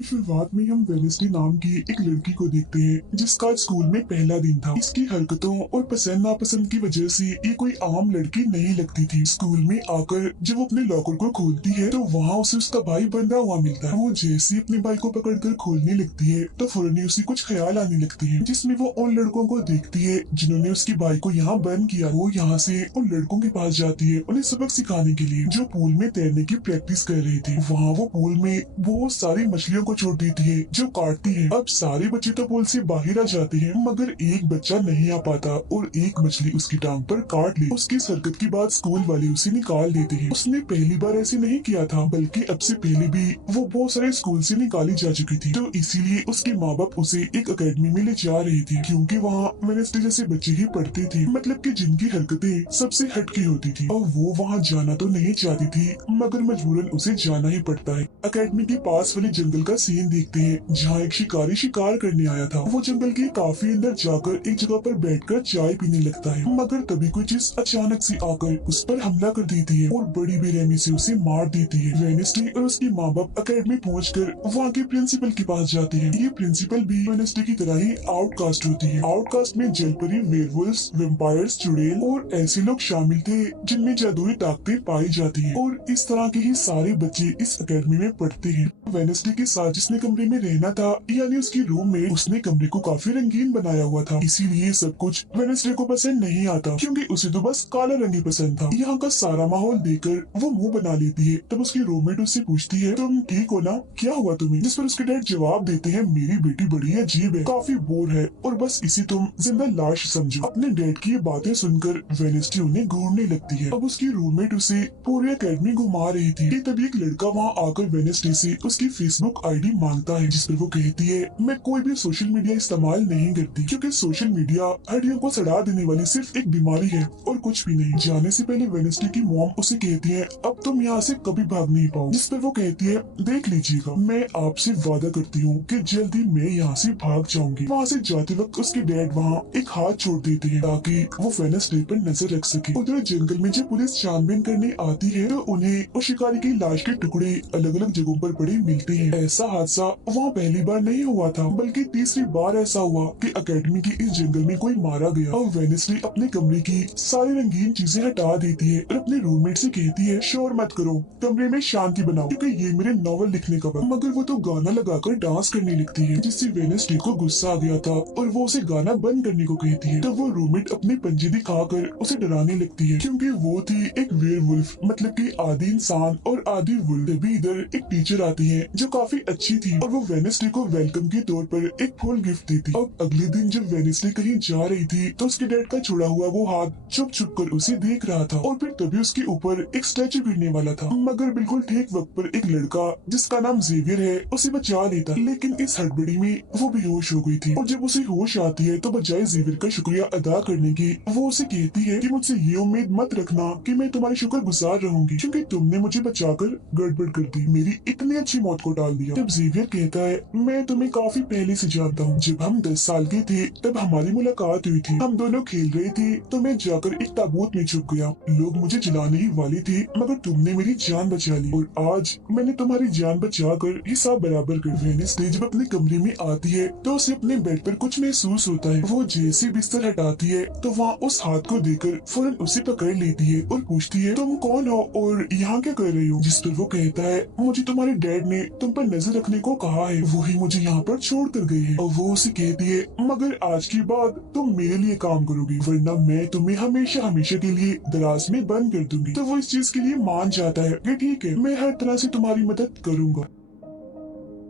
शुरुआत में हम वेनिसली नाम की एक लड़की को देखते हैं जिसका आज स्कूल में पहला दिन था। इसकी हरकतों और पसंद नापसंद की वजह से ये कोई आम लड़की नहीं लगती थी। स्कूल में आकर जब वो अपने लॉकर को खोलती है तो वहाँ उसे उसका भाई बंधा हुआ मिलता है। वो जैसे ही अपने भाई को पकड़कर खोलने लगती है तो फौरन ही उसे कुछ ख्याल आने लगते हैं, जिसमें वो उन लड़कों को देखती है जिन्होंने उसके भाई को यहाँ बंद किया। वो यहाँ से उन लड़कों के पास जाती है उन्हें सबक सिखाने के लिए, जो पूल में तैरने की प्रैक्टिस कर रहे थे। वहाँ वो पूल में बहुत सारी मछलियों को छोड़ देती है जो काटती है। अब सारे बच्चे तो पूल से बाहर आ जाते हैं मगर एक बच्चा नहीं आ पाता और एक मछली उसकी टांग पर काट ली। उसकी इस हरकत के बाद स्कूल वाले उसे निकाल देते हैं। उसने पहली बार ऐसे नहीं किया था, बल्कि अब से पहले भी वो बहुत सारे स्कूल से निकाली जा चुकी थी। तो इसीलिए उसके माँ बाप उसे एक अकेडमी में ले जा रहे थे, क्योंकि वहाँ वेडनेसडे जैसे बच्चे ही पढ़ते थे, मतलब कि जिनकी हरकतें सबसे हटके होती थी। और वो वहाँ जाना तो नहीं चाहती थी मगर मजबूरन उसे जाना ही पड़ता है। अकेडमी के पास वाले जंगल का सीन देखते हैं जहाँ एक शिकारी शिकार करने आया था। वो जंगल के काफी अंदर जाकर एक जगह पर बैठकर चाय पीने लगता है, मगर तभी कोई चीज अचानक से आकर उस पर हमला कर देती है और बड़ी बेरहमी से उसे मार देती है। वेडनेसडे और उसके माँ बाप अकेडमी पहुंचकर वहाँ के प्रिंसिपल के पास जाते हैं। ये प्रिंसिपल भी वेडनेसडे की तरह ही आउटकास्ट होती है। आउटकास्ट में जलपरी, वेयरवुल्व्स, वैम्पायर्स, चुड़ैल और ऐसे लोग शामिल थे जिनमें जादुई ताकतें पाई जाती है, और इस तरह के ही सारे बच्चे इस अकेडमी में पढ़ते हैं। वेडनेसडे के साथ जिसने कमरे में रहना था, यानी उसकी रूम में, उसने कमरे को काफी रंगीन बनाया हुआ था। इसीलिए सब कुछ वेडनेसडे को पसंद नहीं आता, क्योंकि उसे तो बस काला रंग ही पसंद था। यहाँ का सारा माहौल देखकर वो मुंह बना लेती है। तब उसकी रूममेट उससे पूछती है, तुम ठीक हो ना, क्या हुआ तुम्हें? जिस पर उसके डैड जवाब देते हैं, मेरी बेटी बड़ी अजीब है, काफी बोर है और बस इसे तुम जिंदा लाश समझो। अपने डैड की ये बातें सुनकर वेडनेसडे उन्हें घूरने लगती है। अब उसकी रूममेट उसे पूरी अकेडमी घुमा रही थी कि तभी एक लड़का वहाँ आकर वेडनेसडे से उसकी फेसबुक आईडी मांगता है, जिस पर वो कहती है, मैं कोई भी सोशल मीडिया इस्तेमाल नहीं करती, क्योंकि सोशल मीडिया हड्डियों को सड़ा देने वाली सिर्फ एक बीमारी है और कुछ भी नहीं। जाने से पहले वेडनेसडे की मॉम उसे कहती है, अब तुम यहाँ से कभी भाग नहीं पाओ। जिस पर वो कहती है, देख लीजिएगा, मैं आपसे वादा करती हूँ कि जल्द ही मैं यहाँ से भाग जाऊंगी। वहाँ से जाते वक्त उसके डैड वहाँ एक हाथ छोड़ देते हैं ताकि वो वेडनेसडे पर नजर रख सके। उधर जंगल में जब पुलिस छानबीन करने आती है तो उन्हें उस शिकारी की लाश के टुकड़े अलग अलग जगहों पर पड़े मिलते हैं। ऐसा हादसा वहाँ पहली बार नहीं हुआ था, बल्कि तीसरी बार ऐसा हुआ कि अकेडमी के इस जंगल में कोई मारा गया। और वेडनेसडे अपने कमरे की सारी रंगीन चीजें हटा देती है और अपने रूममेट से कहती है, शोर मत करो, कमरे में शांति बनाओ, क्योंकि ये मेरे नॉवल लिखने का वक्त। मगर वो तो गाना लगाकर डांस करने लगती है, जिससे वेडनेसडे को गुस्सा आ गया था और वो उसे गाना बंद करने को कहती है। तब वो रूममेट अपने पंजे दिखाकर उसे डराने लगती है, क्योंकि वो थी एक वेयरवुल्फ, मतलब कि आधी इंसान और आधी वुल्फ। तभी इधर एक टीचर आती है जो काफी अच्छी थी और वो वेडनेसडे को वेलकम के तौर पर एक फूल गिफ्ट देती। अब अगले दिन जब वेडनेसडे कहीं जा रही थी तो उसके डैड का छुड़ा हुआ वो हाथ छुप छुप कर उसे देख रहा था, और फिर तभी उसके ऊपर एक स्टैचू गिरने वाला था, मगर बिल्कुल ठीक वक्त पर एक लड़का जिसका नाम जेवियर है उसे बचा लेता। लेकिन इस हड़बड़ी में वो बेहोश हो गई थी, और जब उसे होश आती है तो बजाय जेवियर का शुक्रिया अदा करने की वो उसे कहती है कि मुझसे ये उम्मीद मत रखना कि मैं तुम्हारी शुक्रगुजार रहूंगी, क्योंकि तुमने मुझे बचाकर गड़बड़ कर दी, मेरी इतनी अच्छी मौत को टाल दिया। तब जेवियर कहता है, मैं तुम्हें काफी पहले से जानता हूँ, जब हम 10 साल के थे तब हमारी मुलाकात हुई थी, हम दोनों खेल रहे थे तो मैं जाकर एक ताबूत में छुप गया, लोग मुझे जलाने ही वाले थे मगर तुमने मेरी जान बचा ली, और आज मैंने तुम्हारी जान बचाकर हिसाब बराबर कर। वेडनेसडे जब अपने कमरे में आती है तो उसे अपने बेड पर कुछ महसूस होता है। वो जैसे बिस्तर हटाती है तो वहाँ उस हाथ को देखकर फौरन उसे पकड़ लेती है और पूछती है, तुम कौन हो और यहाँ क्या कर रही हो? जिस पर वो कहता है, मुझे तुम्हारे डैड ने तुम पर नजर रखने को कहा है, वो ही मुझे यहाँ पर छोड़ कर गए हैं। और वो उसे कहती है, मगर आज के बाद तुम मेरे लिए काम करोगी, वरना मैं तुम्हें हमेशा हमेशा के लिए दराज में बंद कर दूंगी। तो वो इस चीज के लिए मान जाता है कि ठीक है, मैं हर तरह से तुम्हारी मदद करूंगा।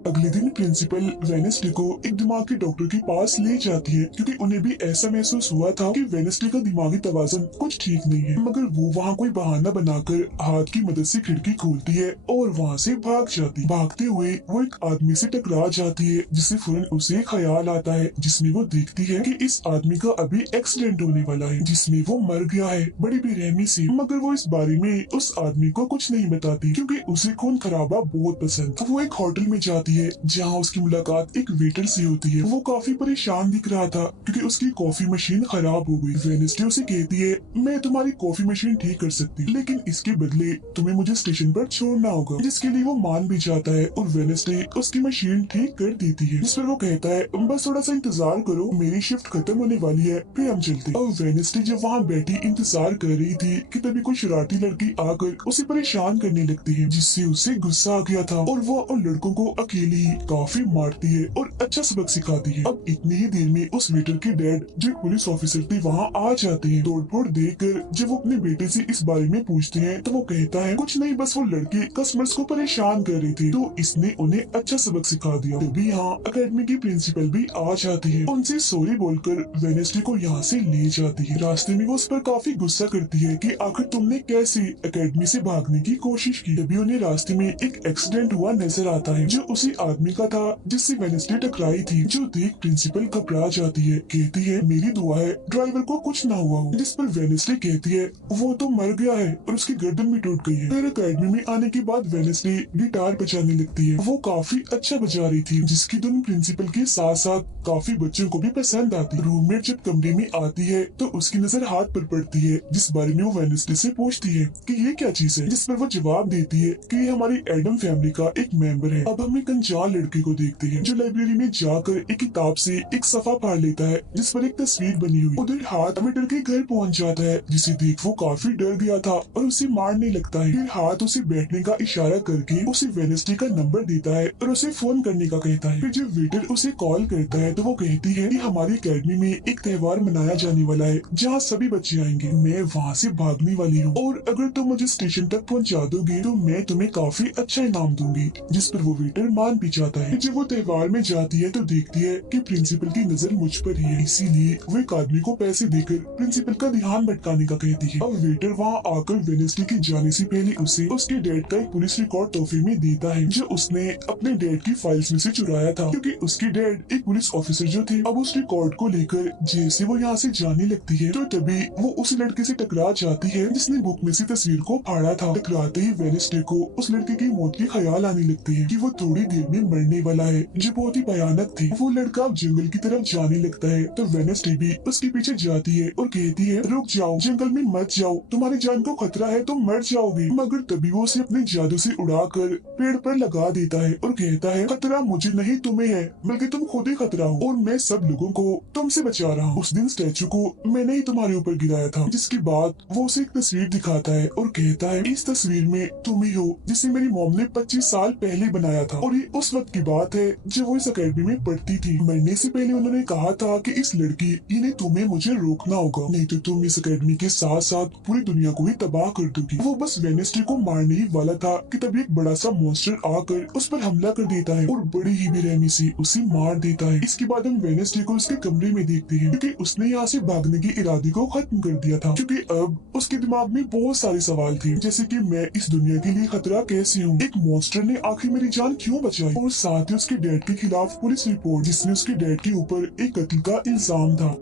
अगले दिन प्रिंसिपल वेडनेसडे को एक दिमागी डॉक्टर के पास ले जाती है, क्योंकि उन्हें भी ऐसा महसूस हुआ था कि वेडनेसडे का दिमागी तवाज़ुन कुछ ठीक नहीं है। मगर वो वहाँ कोई बहाना बनाकर हाथ की मदद से खिड़की खोलती है और वहाँ से भाग जाती। भागते हुए वो एक आदमी से टकरा जाती है, जिससे फौरन उसे ख्याल आता है, जिसमें वो देखती है कि इस आदमी का अभी एक्सीडेंट होने वाला है, जिसमें वो मर गया है बड़ी बेरहमी से। मगर वो इस बारे में उस आदमी को कुछ नहीं बताती, क्योंकि उसे खून खराबा बहुत पसंद। वो एक होटल में जाती जाती है जहाँ उसकी मुलाकात एक वेटर से होती है। वो काफी परेशान दिख रहा था क्योंकि उसकी कॉफी मशीन खराब हो गई। वेडनेसडे उसे कहती है, मैं तुम्हारी कॉफी मशीन ठीक कर सकती, लेकिन इसके बदले तुम्हें मुझे स्टेशन पर छोड़ना होगा, जिसके लिए वो मान भी जाता है और वेडनेसडे उसकी मशीन ठीक कर देती है। जिस पर वो कहता है, बस थोड़ा सा इंतजार करो, मेरी शिफ्ट खत्म होने वाली है, फिर हम चलते। और वेडनेसडे जब वहाँ बैठी इंतजार कर रही थी कि तभी कोई शरारती लड़की आकर उसे परेशान करने लगती है, जिससे उसे गुस्सा आ गया था और वो उन लड़कों को अकेली ही काफी मारती है और अच्छा सबक सिखाती है। अब इतनी ही देर में उस वेटर के डैड जो एक पुलिस ऑफिसर थे वहाँ आ जाते हैं। तोड़फोड़ देखकर जब वो अपने बेटे से इस बारे में पूछते हैं तो वो कहता है, कुछ नहीं, बस वो लड़के कस्टमर्स को परेशान कर रहे थे तो इसने उन्हें अच्छा सबक सिखा दिया। तभी यहाँ अकेडमी की प्रिंसिपल भी आ जाती है, उनसे सॉरी बोलकर वेडनेसडे को यहाँ से ले जाती है। रास्ते में वो उस पर काफी गुस्सा करती है कि आखिर तुमने कैसे अकेडमी से भागने की कोशिश की। तभी उन्हें रास्ते में एक एक्सीडेंट हुआ नजर आता है जो उसी आदमी का था जिससे वेडनेसडे टकराई थी, जो देख प्रिंसिपल घबरा जाती है। कहती है, मेरी दुआ है ड्राइवर को कुछ ना हुआ हो। जिस पर वेडनेसडे कहती है, वो तो मर गया है और उसकी गर्दन भी टूट गई है। फिर अकेडमी में आने के बाद वेडनेसडे गिटार बजाने लगती है। वो काफी अच्छा बजा रही थी, जिसकी धुन प्रिंसिपल के साथ साथ काफी बच्चों को भी पसंद आती। रूममेट जब कमरे में आती है तो उसकी नजर हाथ पर पड़ती है, जिस बारे में वो वेडनेसडे से पूछती है कि ये क्या चीज है, जिस पर वो जवाब देती है कि ये हमारी एडम फैमिली का एक मेंबर है। अब हम एक अनजान लड़के को देखते हैं जो लाइब्रेरी में जाकर एक किताब से एक सफा फाड़ लेता है जिस पर एक तस्वीर बनी हुई। उधर हाथ वेटर के घर पहुंच जाता है, जिसे देख वो काफी डर गया था और उसे मारने लगता है। फिर हाथ उसे बैठने का इशारा करके उसे वेडनेसडे का नंबर देता है और उसे फोन करने का कहता है। फिर जब वेटर उसे कॉल करता है तो वो कहती है कि हमारी अकेडमी में एक त्योहार मनाया जाने वाला है जहाँ सभी बच्चे आएंगे, मैं वहाँ से भागने वाली हूँ और अगर तुम मुझे स्टेशन तक पहुँचा दोगे तो मैं तुम्हें काफी अच्छा इनाम दूंगी। जिस पर वो वेटर मान भी जाता है। जब वो त्योहार में जाती है तो देखती है कि प्रिंसिपल की नजर मुझ पर ही है, इसीलिए वो एक आदमी को पैसे देकर प्रिंसिपल का ध्यान भटकाने का कहती है। अब वेटर वहाँ आकर वेडनेसडे के जाने से पहले उसे उसके डैड का एक पुलिस रिकॉर्ड तोहफे में देता है जो उसने अपने डैड की फाइल्स में से चुराया था, क्योंकि उसके डैड एक पुलिस ऑफिसर जो थे। अब उस रिकॉर्ड को लेकर जैसे वो यहाँ से जाने लगती है तो तभी वो उस लड़के से टकरा जाती है जिसने बुक में से तस्वीर को फाड़ा था। टकराते ही वेडनेसडे को उस लड़के की मौत के ख्याल आने लगते हैं कि वो थोड़ी देर में मरने वाला है, जो बहुत ही भयानक थी। वो लड़का अब जंगल की तरफ जाने लगता है तो वेडनेसडे भी उसके पीछे जाती है और कहती है, रुक जाओ, जंगल में मत जाओ, तुम्हारी जान को खतरा है, तुम मर जाओगे। मगर तभी वो उसे अपने जादू से उड़ाकर पेड़ पर लगा देता है और कहता है, खतरा मुझे नहीं तुम्हें है, बल्कि तुम खुद ही खतरा हो और मैं सब लोगों को तुमसे बचा रहा हूँ। उस दिन स्टैचू को मैंने ही तुम्हारे ऊपर गिराया था। जिसके बाद वो उसे एक तस्वीर दिखाता है और कहता है, इस तस्वीर में तुम ही हो जिसे मेरी मॉम ने 25 साल पहले बनाया था और ये उस वक्त की बात है जब वो इस अकेडमी में पढ़ती थी। मरने से पहले उन्होंने कहा था कि इस लड़की इन्हें तुम्हें मुझे रोकना होगा, नहीं तो तुम इस अकेडमी के साथ साथ पूरी दुनिया को ही तबाह कर दोगी। वो बस वेडनेसडे को मारने ही वाला था कि तभी एक बड़ा सा मॉन्स्टर आकर उस पर हमला कर देता है और बड़ी ही बेरहमी से उसे मार देता है। इसके बाद हम वेडनेसडे को उसके कमरे में देखते हैं क्योंकि उसने यहाँ से भागने के इरादे को खत्म कर दिया था, क्योंकि अब उसके दिमाग में बहुत सारे सवाल थे, जैसे कि मैं इस दुनिया के लिए खतरा कैसे हूँ, एक मॉन्स्टर ने आखिर मेरी जान क्यों बचाई, और साथ ही उसके डैड के खिलाफ पुलिस रिपोर्ट जिसमें उसके डैड के ऊपर एक कत्ल का इल्जाम था।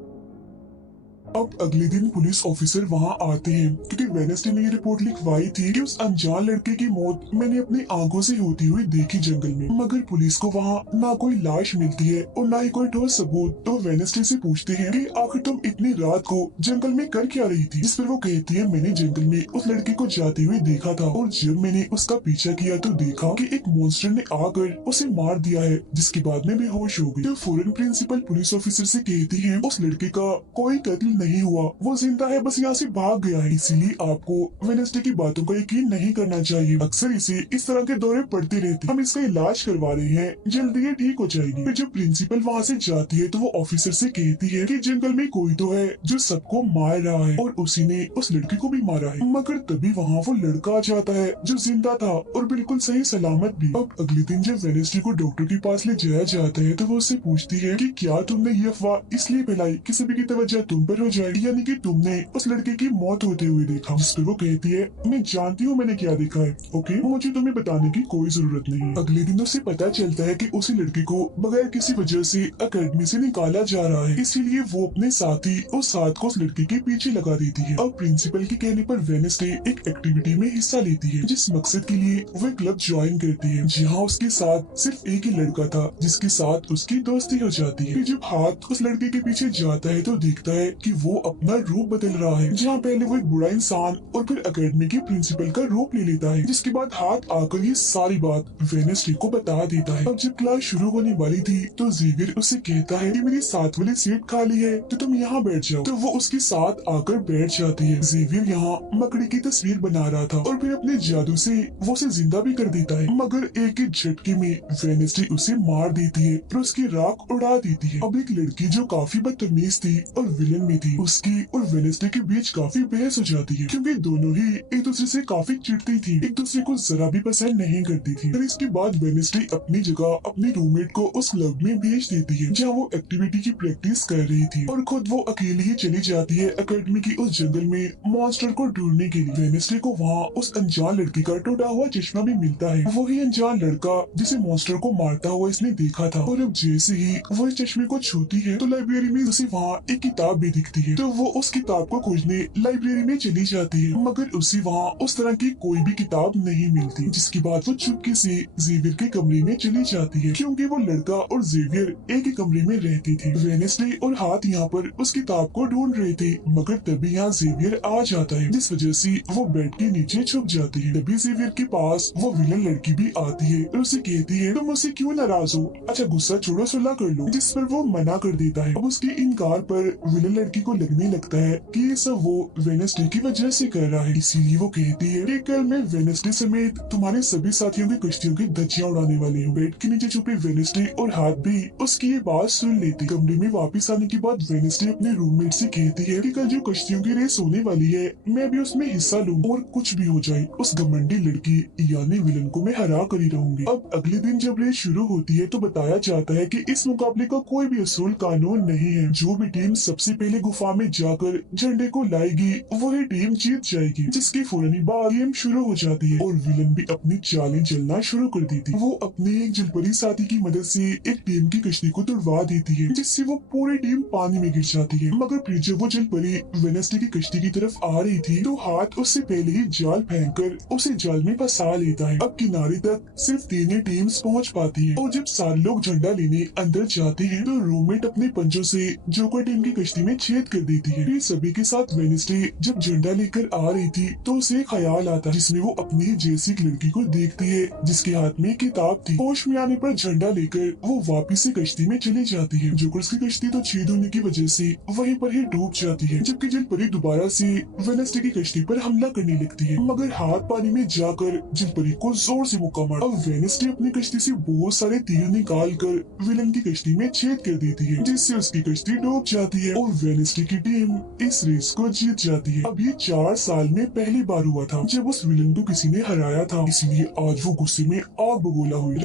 अब अगले दिन पुलिस ऑफिसर वहाँ आते हैं क्योंकि वेडनेसडे ने ये रिपोर्ट लिखवाई थी कि उस अनजान लड़के की मौत मैंने अपनी आंखों से होती हुई देखी जंगल में। मगर पुलिस को वहाँ ना कोई लाश मिलती है और ना ही कोई ठोस सबूत। तो वेडनेसडे से पूछते हैं कि आखिर तुम इतनी रात को जंगल में कर क्या रही थी, जिस पर वो कहती है, मैंने जंगल में उस लड़के को जाते हुए देखा था और जब मैंने उसका पीछा किया तो देखा कि एक मॉन्स्टर ने आकर उसे मार दिया है, जिसके बाद में बेहोश हो गई। तो फौरन प्रिंसिपल पुलिस ऑफिसर से कहती है, उस लड़के का कोई कत्ल नहीं हुआ, वो जिंदा है, बस यहाँ से भाग गया है, इसीलिए आपको वेडनेसडे की बातों का यकीन नहीं करना चाहिए। अक्सर इसे इस तरह के दौरे पड़ते रहते, हम इसका इलाज करवा रहे हैं, जल्दी ये ठीक हो जाएगी। फिर जब प्रिंसिपल वहाँ से जाती है तो वो ऑफिसर से कहती है कि जंगल में कोई तो है जो सबको मार रहा है और उसी ने उस लड़की को भी मारा है। मगर तभी वहाँ वो लड़का आ जाता है जो जिंदा था और बिल्कुल सही सलामत भी। अब अगले दिन जब वेडनेसडे को डॉक्टर के पास ले जाया जाता है तो वो उससे पूछती है कि क्या तुमने ये अफवाह इसलिए फैलाई कि सभी की तवज्जो तुम पर हो जाए, यानी कि तुमने उस लड़के की मौत होते हुए देखा। जिस पर वो कहती है मैं जानती हूँ मैंने क्या देखा है, ओके मुझे तुम्हें बताने की कोई जरूरत नहीं। अगले दिन उसे पता चलता है कि उसी लड़के को बगैर किसी वजह से अकेडमी से निकाला जा रहा है, इसीलिए वो अपने साथी और साथ को उस लड़के के पीछे लगा देती है। अब प्रिंसिपल के कहने पर वेडनेसडे एक एक्टिविटी में हिस्सा लेती है, जिस मकसद के लिए वो क्लब ज्वाइन करती है, जहाँ उसके साथ सिर्फ एक ही लड़का था जिसके साथ उसकी दोस्ती हो जाती है। फिर जब हाथ उस लड़के के पीछे जाता है तो देखता है कि वो अपना रूप बदल रहा है, जहाँ पहले वो एक बुरा इंसान और फिर अकेडमी के प्रिंसिपल का रूप ले लेता है। जिसके बाद हाथ आकर ये सारी बात वेडनेसडे को बता देता है। अब जब क्लास शुरू होने वाली थी तो जेवियर उससे कहता है कि मेरी साथ वाली सीट खाली है तो तुम यहाँ बैठ जाओ, तो वो उसके साथ आकर बैठ जाती है। जेवियर यहाँ मकड़ी की तस्वीर बना रहा था और फिर अपने जादू से वो उसे जिंदा भी कर देता है, मगर एक ही झटके में वेडनेसडे उसे मार देती है और उसकी राख उड़ा देती है। अब एक लड़की जो काफी बदतमीज थी और विलन में थी, उसकी और वेडनेसडे के बीच काफी बहस हो जाती है, क्योंकि दोनों ही एक दूसरे से काफी चिढ़ती थी, एक दूसरे को जरा भी पसंद नहीं करती थी। फिर इसके बाद वेडनेसडे अपनी जगह अपने रूममेट को उस क्लब में भेज देती है जहाँ वो एक्टिविटी की प्रैक्टिस कर रही थी, और खुद वो अकेली ही चली जाती है अकेडमी की उस जंगल में मॉन्स्टर को ढूंढने के लिए। वेडनेसडे को वहाँ उस अनजान लड़की का टूटा हुआ चश्मा भी मिलता है, वही अनजान लड़का जिसे मॉन्स्टर को मारता हुआ इसने देखा था। और अब जैसे ही वो इस चश्मे को छूती है तो लाइब्रेरी में उसे वहाँ एक किताब भी दिखती है, तो वो उस किताब को खोजने लाइब्रेरी में चली जाती है, मगर उसे वहाँ उस तरह की कोई भी किताब नहीं मिलती। जिसके बाद वो चुपके से जेवियर के कमरे में चली जाती है, क्योंकि वो लड़का और जेवियर एक ही कमरे में रहती थी। वेडनेसडे और हाथ यहाँ पर उस किताब को ढूंढ रहे थे, मगर तभी यहाँ जेवियर आ जाता है, जिस वजह से वो बेड के नीचे छुप जाती है। तभी जेवियर के पास वो विलन लड़की भी आती है और उसे कहती है तुम मुझसे क्यों नाराज हो, अच्छा गुस्सा छोड़ो सुलह कर लो, जिस पर वो मना कर देता है। अब उसके इनकार पर विलन लड़की को लगने लगता है कि ये सब वो वेडनेसडे की वजह से कर रहा है, इसीलिए वो कहती है कि कल मैं वेडनेसडे समेत तुम्हारे सभी साथियों की कश्तियों की धज्जियां उड़ाने वाली हूँ। बेड के नीचे छुपे वेडनेसडे और हाथ भी उसकी ये बात सुन लेती। कमरे में वापस आने के बाद वेडनेसडे अपने रूममेट से कहती है कि कल जो कश्तियों की रेस होने वाली है मैं भी उसमें हिस्सा लूँ, और कुछ भी हो जाए उस घमंडी लड़की यानी विलन को मैं हरा कर ही रहूंगी। अब अगले दिन जब रेस शुरू होती है तो बताया जाता है कि इस मुकाबले का कोई भी असूल कानून नहीं है, जो भी टीम सबसे पहले गुफा में जाकर झंडे को लाएगी वही टीम जीत जाएगी। जिसके फौरन बाद गेम शुरू हो जाती है और विलन भी अपनी चालें चलना शुरू कर देती। वो अपने एक जलपरी साथी की मदद से एक टीम की कश्ती को तुड़वा देती है, जिससे वो पूरी टीम पानी में गिर जाती है। मगर फिर जब वो जलपरी वेडनेसडे की कश्ती की तरफ आ रही थी तो हाथ उससे पहले ही जाल फेंककर उसे जाल में फंसा लेता है। अब किनारे तक सिर्फ 3 ही टीम्स पहुंच पाती है, और जब सारे लोग झंडा लेने अंदर जाते हैं तो रूममेट अपने पंजों से जोकर टीम की कश्ती में छेद कर देती है। फिर सभी के साथ वेडनेसडे जब झंडा लेकर आ रही थी तो उसे ख्याल आता है, जिसमें वो अपनी ही जैसी एक लड़की को देखती है जिसके हाथ में किताब थी। होश में आने पर झंडा लेकर वो वापिस से कश्ती में चली जाती है। जोकर की कश्ती तो छेद होने की वजह से वहीं पर ही डूब जाती है, जबकि जलपरी दोबारा से वेडनेसडे की कश्ती पर हमला करने लगती है, मगर हाथ पानी में जाकर जलपरी को जोर से मुक्का मार। अब वेडनेसडे अपनी कश्ती से बहुत सारे तीर निकाल कर विलन की कश्ती में छेद कर देती है, जिससे उसकी कश्ती डूब जाती है और वेडनेसडे की टीम इस रेस को जीत जाती है। अब ये 4 साल में पहली बार हुआ था जब उस विलन को किसी ने हराया था, इसलिए आज वो गुस्से में आग बबूला हुई।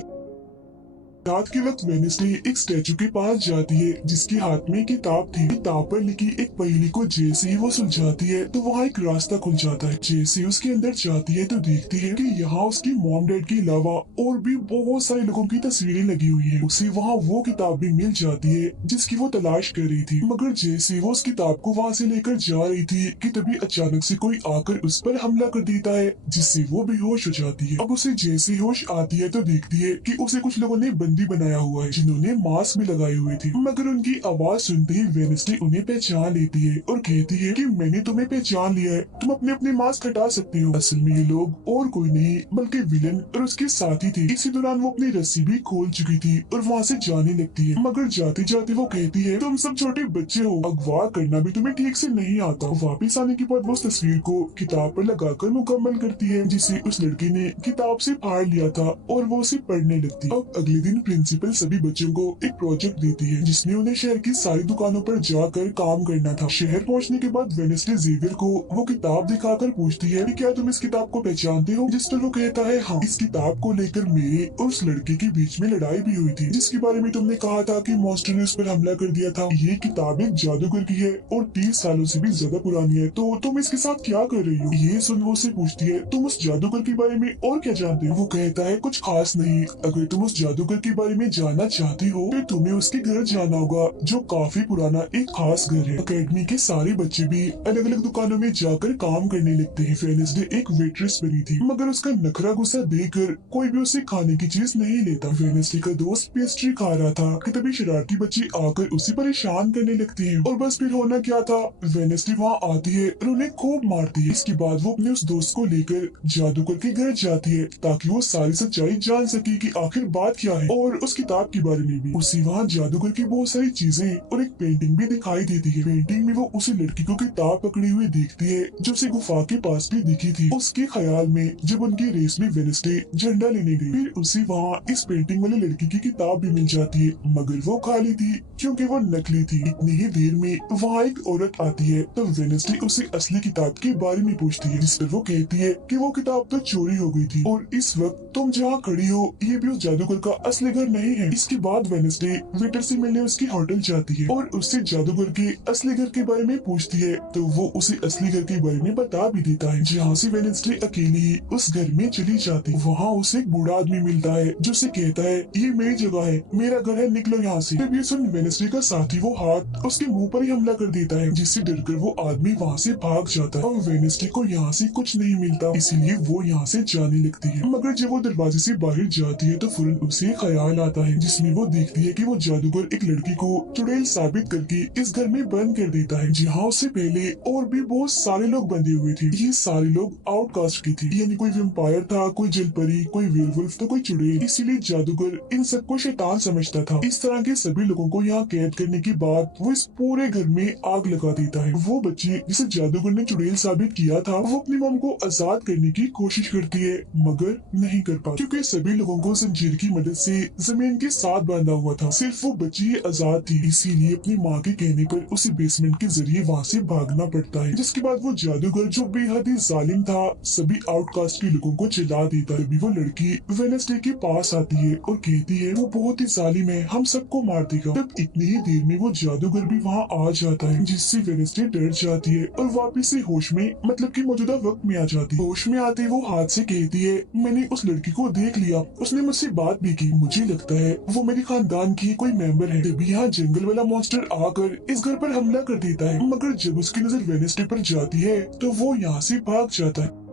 रात के वक्त वेडनेसडे एक स्टैचू के पास जाती है जिसके हाथ में किताब थी। किताब पर लिखी एक पहेली को जैसे ही वो सुलझाती है तो वहाँ एक रास्ता खुल जाता है। जैसे उसके अंदर जाती है तो देखती है कि यहाँ उसकी मॉम डैड के अलावा और भी बहुत सारे लोगों की तस्वीरें लगी हुई है। उसे वहाँ वो किताब भी मिल जाती है जिसकी वो तलाश कर रही थी, मगर जैसे वो उस किताब को वहाँ से लेकर जा रही थी कि तभी अचानक से कोई आकर उस पर हमला कर देता है, जिससे वो बेहोश हो जाती है। अब उसे जैसे होश आती है तो देखती है कि उसे कुछ लोगों ने बंदी बनाया हुआ है, जिन्होंने मास्क भी लगाए हुए थे, मगर उनकी आवाज सुनते ही वेडनेसडे उन्हें पहचान लेती है और कहती है कि मैंने तुम्हें पहचान लिया है, तुम अपने अपने मास्क हटा सकते हो। असल में ये लोग और कोई नहीं बल्कि विलन और उसके साथी थे। इसी दौरान वो अपनी रस्सी भी खोल चुकी थी और वहाँ से जाने लगती है, मगर जाते जाते वो कहती है तुम सब छोटे बच्चे हो, अगवा करना भी तुम्हें ठीक से नहीं आता। वापिस आने के बाद वो उस तस्वीर को किताब पर लगाकर मुकम्मल करती है, जिसे उस लड़की ने किताब से फाड़ लिया था और वो उसे पढ़ने लगती। अब अगले दिन प्रिंसिपल सभी बच्चों को एक प्रोजेक्ट देती है जिसमें उन्हें शहर की सारी दुकानों पर जाकर काम करना था। शहर पहुंचने के बाद वेडनेसडे जेवियर को वो किताब दिखाकर पूछती है कि क्या तुम इस किताब को पहचानते हो, जिस पर वो कहता है हाँ, इस किताब को लेकर मेरे और उस लड़के के बीच में लड़ाई भी हुई थी जिसके बारे में तुमने कहा था कि मॉन्स्टर ने उस पर हमला कर दिया था। ये किताब एक जादूगर की है और 30 सालों से भी ज्यादा पुरानी है, तो तुम इसके साथ क्या कर रही हो। ये सुन वो उससे पूछती है तुम उस जादूगर के बारे में और क्या जानते हो। वो कहता है कुछ खास नहीं, अगर तुम उस जादूगर के बारे में जानना चाहती हो तो तुम्हें उसके घर जाना होगा जो काफी पुराना एक खास घर है। अकेडमी के सारे बच्चे भी अलग अलग दुकानों में जाकर काम करने लगते हैं। वेडनेसडे एक वेट्रेस बनी थी मगर उसका नखरा गुस्सा देखकर कोई भी उसे खाने की चीज नहीं लेता। वेडनेसडे का दोस्त पेस्ट्री खा रहा था कि तभी शरारती बच्चे आकर उसे परेशान करने लगते हैं और बस फिर होना क्या था, वेडनेसडे वहाँ आती है और उन्हें खूब मारती है। इसके बाद वो अपने उस दोस्त को लेकर जादूगर के घर जाती है ताकि वो सारी सच्चाई जान सके कि आखिर बात क्या है और उस किताब के बारे में भी। उसी वहाँ जादूगर की बहुत सारी चीजें और एक पेंटिंग भी दिखाई देती है। पेंटिंग में वो उसी लड़की को किताब पकड़ी हुई देखती है जो उसे गुफा के पास भी दिखी थी। उसके ख्याल में जब उनकी रेस में वेडनेसडे झंडा लेने गई, फिर उसी वहाँ इस पेंटिंग वाले लड़की की किताब भी मिल जाती है मगर वो खाली थी क्योंकि वो नकली थी। इतनी ही देर में वहाँ एक औरत आती है तो वेडनेसडे उसे असली किताब के बारे में पूछती है जिस पर वो कहती है कि वो किताब तो चोरी हो गई थी और इस वक्त तुम जहाँ खड़ी हो ये भी उस जादूगर का असली घर नहीं है। इसके बाद वेडनेसडे वेटर से मिलने उसकी होटल जाती है और उससे जादूगर के असली घर के बारे में पूछती है तो वो उसे असली घर के बारे में बता भी देता है। जहाँ से वेडनेसडे अकेली ही उस घर में चली जाती, वहाँ उसे एक बूढ़ा आदमी मिलता है जो उसे कहता है ये मेरी जगह है, मेरा घर है, निकलो यहाँ से। जब ये सुन वेडनेसडे का साथी वो हाथ उसके मुंह पर ही हमला कर देता है जिससे डरकर वो आदमी वहाँ से भाग जाता है और वेडनेसडे को यहाँ से कुछ नहीं मिलता इसीलिए वो यहाँ से जाने लगती है। मगर जब वो दरवाजे से बाहर जाती है तो फौरन उसे ख्याल आता है जिसमें वो देखती है कि वो जादूगर एक लड़की को चुड़ैल साबित करके इस घर में बंद कर देता है जहाँ उससे पहले और भी बहुत सारे लोग बंधे हुए थे। ये सारे लोग आउटकास्ट की थी, यानी कोई वेम्पायर था, कोई जलपरी, कोई वेयरवुल्फ तो कोई चुड़ैल, इसीलिए जादूगर इन सबको शैतान समझता था। इस तरह के सभी लोगों को यहाँ कैद करने के बाद वो इस पूरे घर में आग लगा देता है। वो बच्ची जिसे जादूगर ने चुड़ैल साबित किया था वो अपनी मॉम को आजाद करने की कोशिश करती है मगर नहीं कर पाती क्योंकि सभी लोगों को जंजीर की मदद से जमीन के साथ बांधा हुआ था। सिर्फ वो बच्ची ही आजाद थी, इसीलिए अपनी माँ के कहने पर उसे बेसमेंट के जरिए वहाँ से भागना पड़ता है। जिसके बाद वो जादूगर जो बेहद ही जालिम था सभी आउटकास्ट के लोगों को चिल्ला देता है। अभी वो लड़की वेडनेसडे के पास आती है और कहती है वो बहुत ही जालिम है, हम सबको मार देगा। तब इतनी ही देर में वो जादूगर भी वहाँ आ जाता है जिससे वेडनेसडे डर जाती है और वापिस से होश में मतलब कि मौजूदा वक्त में आ जाती है। होश में आते वो हाथ से कहती है मैंने उस लड़की को देख लिया, उसने मुझसे बात भी की, मुझे लगता है वो मेरे खानदान की कोई मेंबर है। तभी यहाँ जंगल वाला मॉन्स्टर आकर इस घर पर हमला कर देता है मगर जब उसकी नजर वेडनेसडे पर जाती है तो वो यहाँ से भाग जाता है।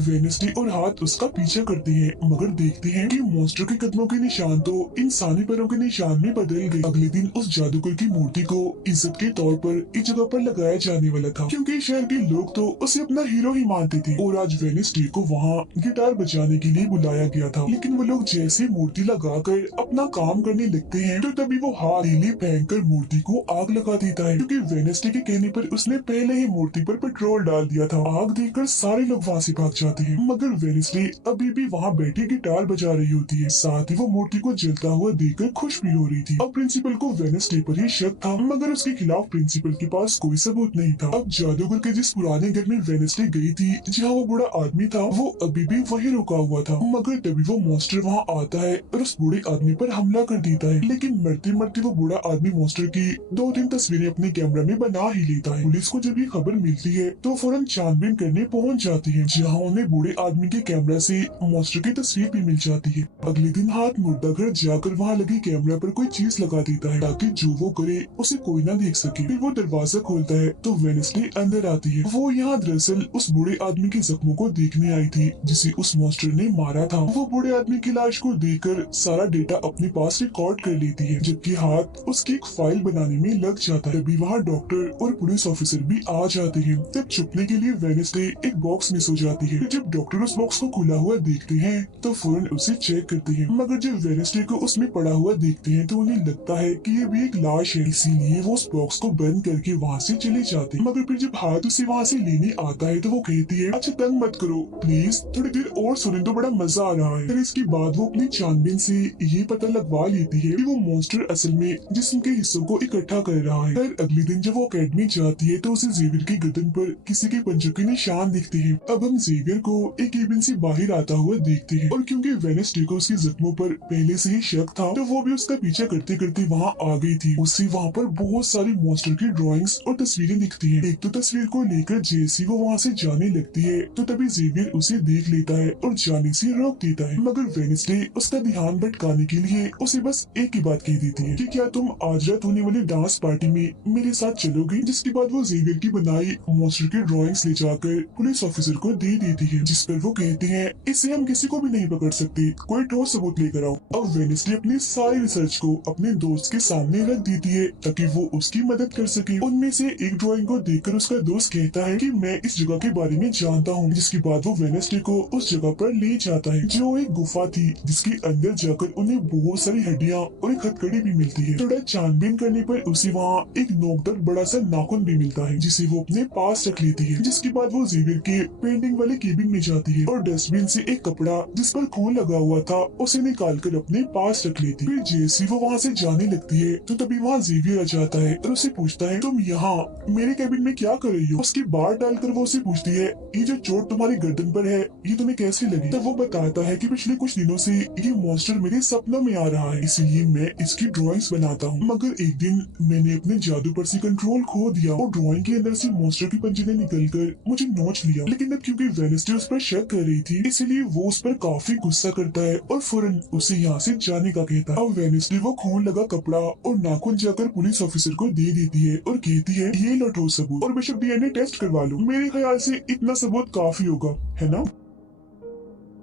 वेडनेसडे और हाथ उसका पीछा करते हैं मगर देखते हैं कि मॉन्स्टर के कदमों के निशान तो इंसानी पैरों के निशान में बदल गए। अगले दिन उस जादूगर की मूर्ति को इज्जत के तौर पर इस जगह पर लगाया जाने वाला था क्योंकि शहर के लोग तो उसे अपना हीरो ही मानते थे और आज वेडनेसडे को वहाँ गिटार बजाने के लिए बुलाया गया था। लेकिन वो लोग जैसे मूर्ति लगाकर अपना काम करने लगते हैं तो तभी वो हाथ नीली फेंककर मूर्ति को आग लगा देता है क्योंकि वेडनेसडे के कहने पर उसने पहले ही मूर्ति पर पेट्रोल डाल दिया था। आग देखकर सारे लोग वहाँ से भाग जाते हैं मगर वेडनेसडे अभी भी वहाँ बैठी गिटार बजा रही होती है। साथ ही वो मूर्ति को जलता हुआ देखकर खुश भी हो रही थी। अब प्रिंसिपल को वेडनेसडे पर ही शक था मगर उसके खिलाफ प्रिंसिपल के पास कोई सबूत नहीं था। अब जादूगर के जिस पुराने घर में वेडनेसडे गई थी जहाँ वो बूढ़ा आदमी था वो अभी भी वही रुका हुआ था मगर तभी वो मॉन्स्टर वहाँ आता है और उस बूढ़े आदमी पर हमला कर देता है। लेकिन मरते मरते वो बूढ़ा आदमी मॉन्स्टर की 2-3 तस्वीरें अपने कैमरा में बना ही लेता है। पुलिस को जब ये खबर मिलती है तो फौरन छानबीन करने पहुँच जाती है जहाँ उन्हें बूढ़े आदमी के कैमरा से मॉन्स्टर की तस्वीर भी मिल जाती है। अगले दिन हाथ मुर्दा घर जाकर वहाँ लगे कैमरा पर कोई चीज लगा देता है ताकि जो वो करे उसे कोई ना देख सके। फिर वो दरवाजा खोलता है तो वेडनेसडे अंदर आती है। वो यहाँ दरअसल उस बूढ़े आदमी के जख्मों को देखने आई थी जिसे उस मॉन्स्टर ने मारा था। वो बूढ़े आदमी की लाश को देखकर सारा डेटा अपने पास रिकॉर्ड कर लेती है जबकि हाथ उसकी एक फाइल बनाने में लग जाता है। तभी वहाँ डॉक्टर और पुलिस ऑफिसर भी आ जाते हैं। तब छुपने के लिए वेडनेसडे एक बॉक्स मिस हो जाती है फिर जब डॉक्टर उस बॉक्स को खुला हुआ देखते हैं तो फौरन उसे चेक करते हैं, मगर जब वेडनेसडे को उसमें पड़ा हुआ देखते हैं तो उन्हें लगता है कि ये भी एक लाश है, इसीलिए वो उस बॉक्स को बंद करके वहाँ से चले जाते हैं। मगर फिर जब हाथ उसे वहाँ से लेने आता है तो वो कहती है, अच्छा तंग मत करो प्लीज, थोड़ी देर और सुने तो बड़ा मजा आ रहा है। फिर इसके बाद वो अपनी छानबीन से ये पता लगवा लेती है कि वो मॉन्स्टर असल में जिस्म के हिस्सों को इकट्ठा कर रहा है। फिर अगले दिन जब वो अकेडमी जाती है तो उसे जेवियर की गर्दन पर किसी के पंजों के निशान दिखते हैं। अब हम जेवियर को एक केबिन से बाहर आता हुआ देखते हैं और क्योंकि वेडनेसडे को उसके जख्मों पर पहले से ही शक था तो वो भी उसका पीछा करते करते वहाँ आ गई थी। उससे वहाँ पर बहुत सारी मॉन्स्टर की ड्राइंग्स और तस्वीरें दिखती हैं। एक तो तस्वीर को लेकर जैसी वो वहाँ से जाने लगती है तो तभी जेवियर उसे देख लेता है और जाने से रोक देता है, मगर वेडनेसडे उसका ध्यान भटकाने के लिए उसे बस एक ही बात कह देती है कि क्या तुम आज रात होने वाली डांस पार्टी में मेरे साथ चलोगे। जिसके बाद वो जेवियर की बनाई मॉन्स्टर की ड्राइंग्स ले जाकर पुलिस ऑफिसर को दे देती है, जिस पर वो कहते हैं इससे हम किसी को भी नहीं पकड़ सकते, कोई ठोस सबूत लेकर आओ। अब वेडनेसडे अपनी सारी रिसर्च को अपने दोस्त के सामने रख देती है ताकि वो उसकी मदद कर सके। उनमें से एक ड्राइंग को देखकर उसका दोस्त कहता है कि मैं इस जगह के बारे में जानता हूँ। जिसके बाद वो वेडनेसडे को उस जगह पर ले जाता है जो एक गुफा थी, जिसके अंदर जाकर उन्हें बहुत सारी हड्डियाँ और एक हथकड़ी भी मिलती है। थोड़ा छानबीन करने पर उसे वहाँ एक नोकदार बड़ा सा नाखून भी मिलता है, जिसे वो अपने पास रख लेती है। जिसके बाद वो जेवियर के पेंटिंग वाले केबिन में जाती है और डस्टबिन से एक कपड़ा जिस पर खून लगा हुआ था उसे निकाल कर अपने पास रख लेती है। फिर जैसी वो वहाँ से जाने लगती है तो तभी वहाँ जेवियर आ जाता है और उसे पूछता है तुम यहाँ मेरे केबिन में क्या कर रही हो। उसकी बात डालकर वो उसे पूछती है ये जो चोट तुम्हारी गर्दन पर है ये तुम्हें कैसे लगी। तब वो बताता है कि पिछले कुछ दिनों से ये मॉन्स्टर मेरे सपनों में आ रहा है, इसीलिए मैं इसकी ड्राइंग्स बनाता हूँ। मगर एक दिन मैंने अपने जादू पर से कंट्रोल खो दिया और ड्राइंग के अंदर से मॉन्स्टर की पंजे ने निकलकर मुझे नोच लिया। लेकिन अब क्योंकि वेडनेसडे उस पर शक कर रही थी इसलिए वो उस पर काफी गुस्सा करता है और फौरन उसे यहाँ से जाने का कहता है। अब वेडनेसडे वो खून लगा कपड़ा और नाखून जाकर पुलिस ऑफिसर को दे देती है और कहती है ये लो ठोस सबूत और बेशक डीएनए टेस्ट करवा लो, मेरे ख्याल से इतना सबूत काफी होगा, है ना।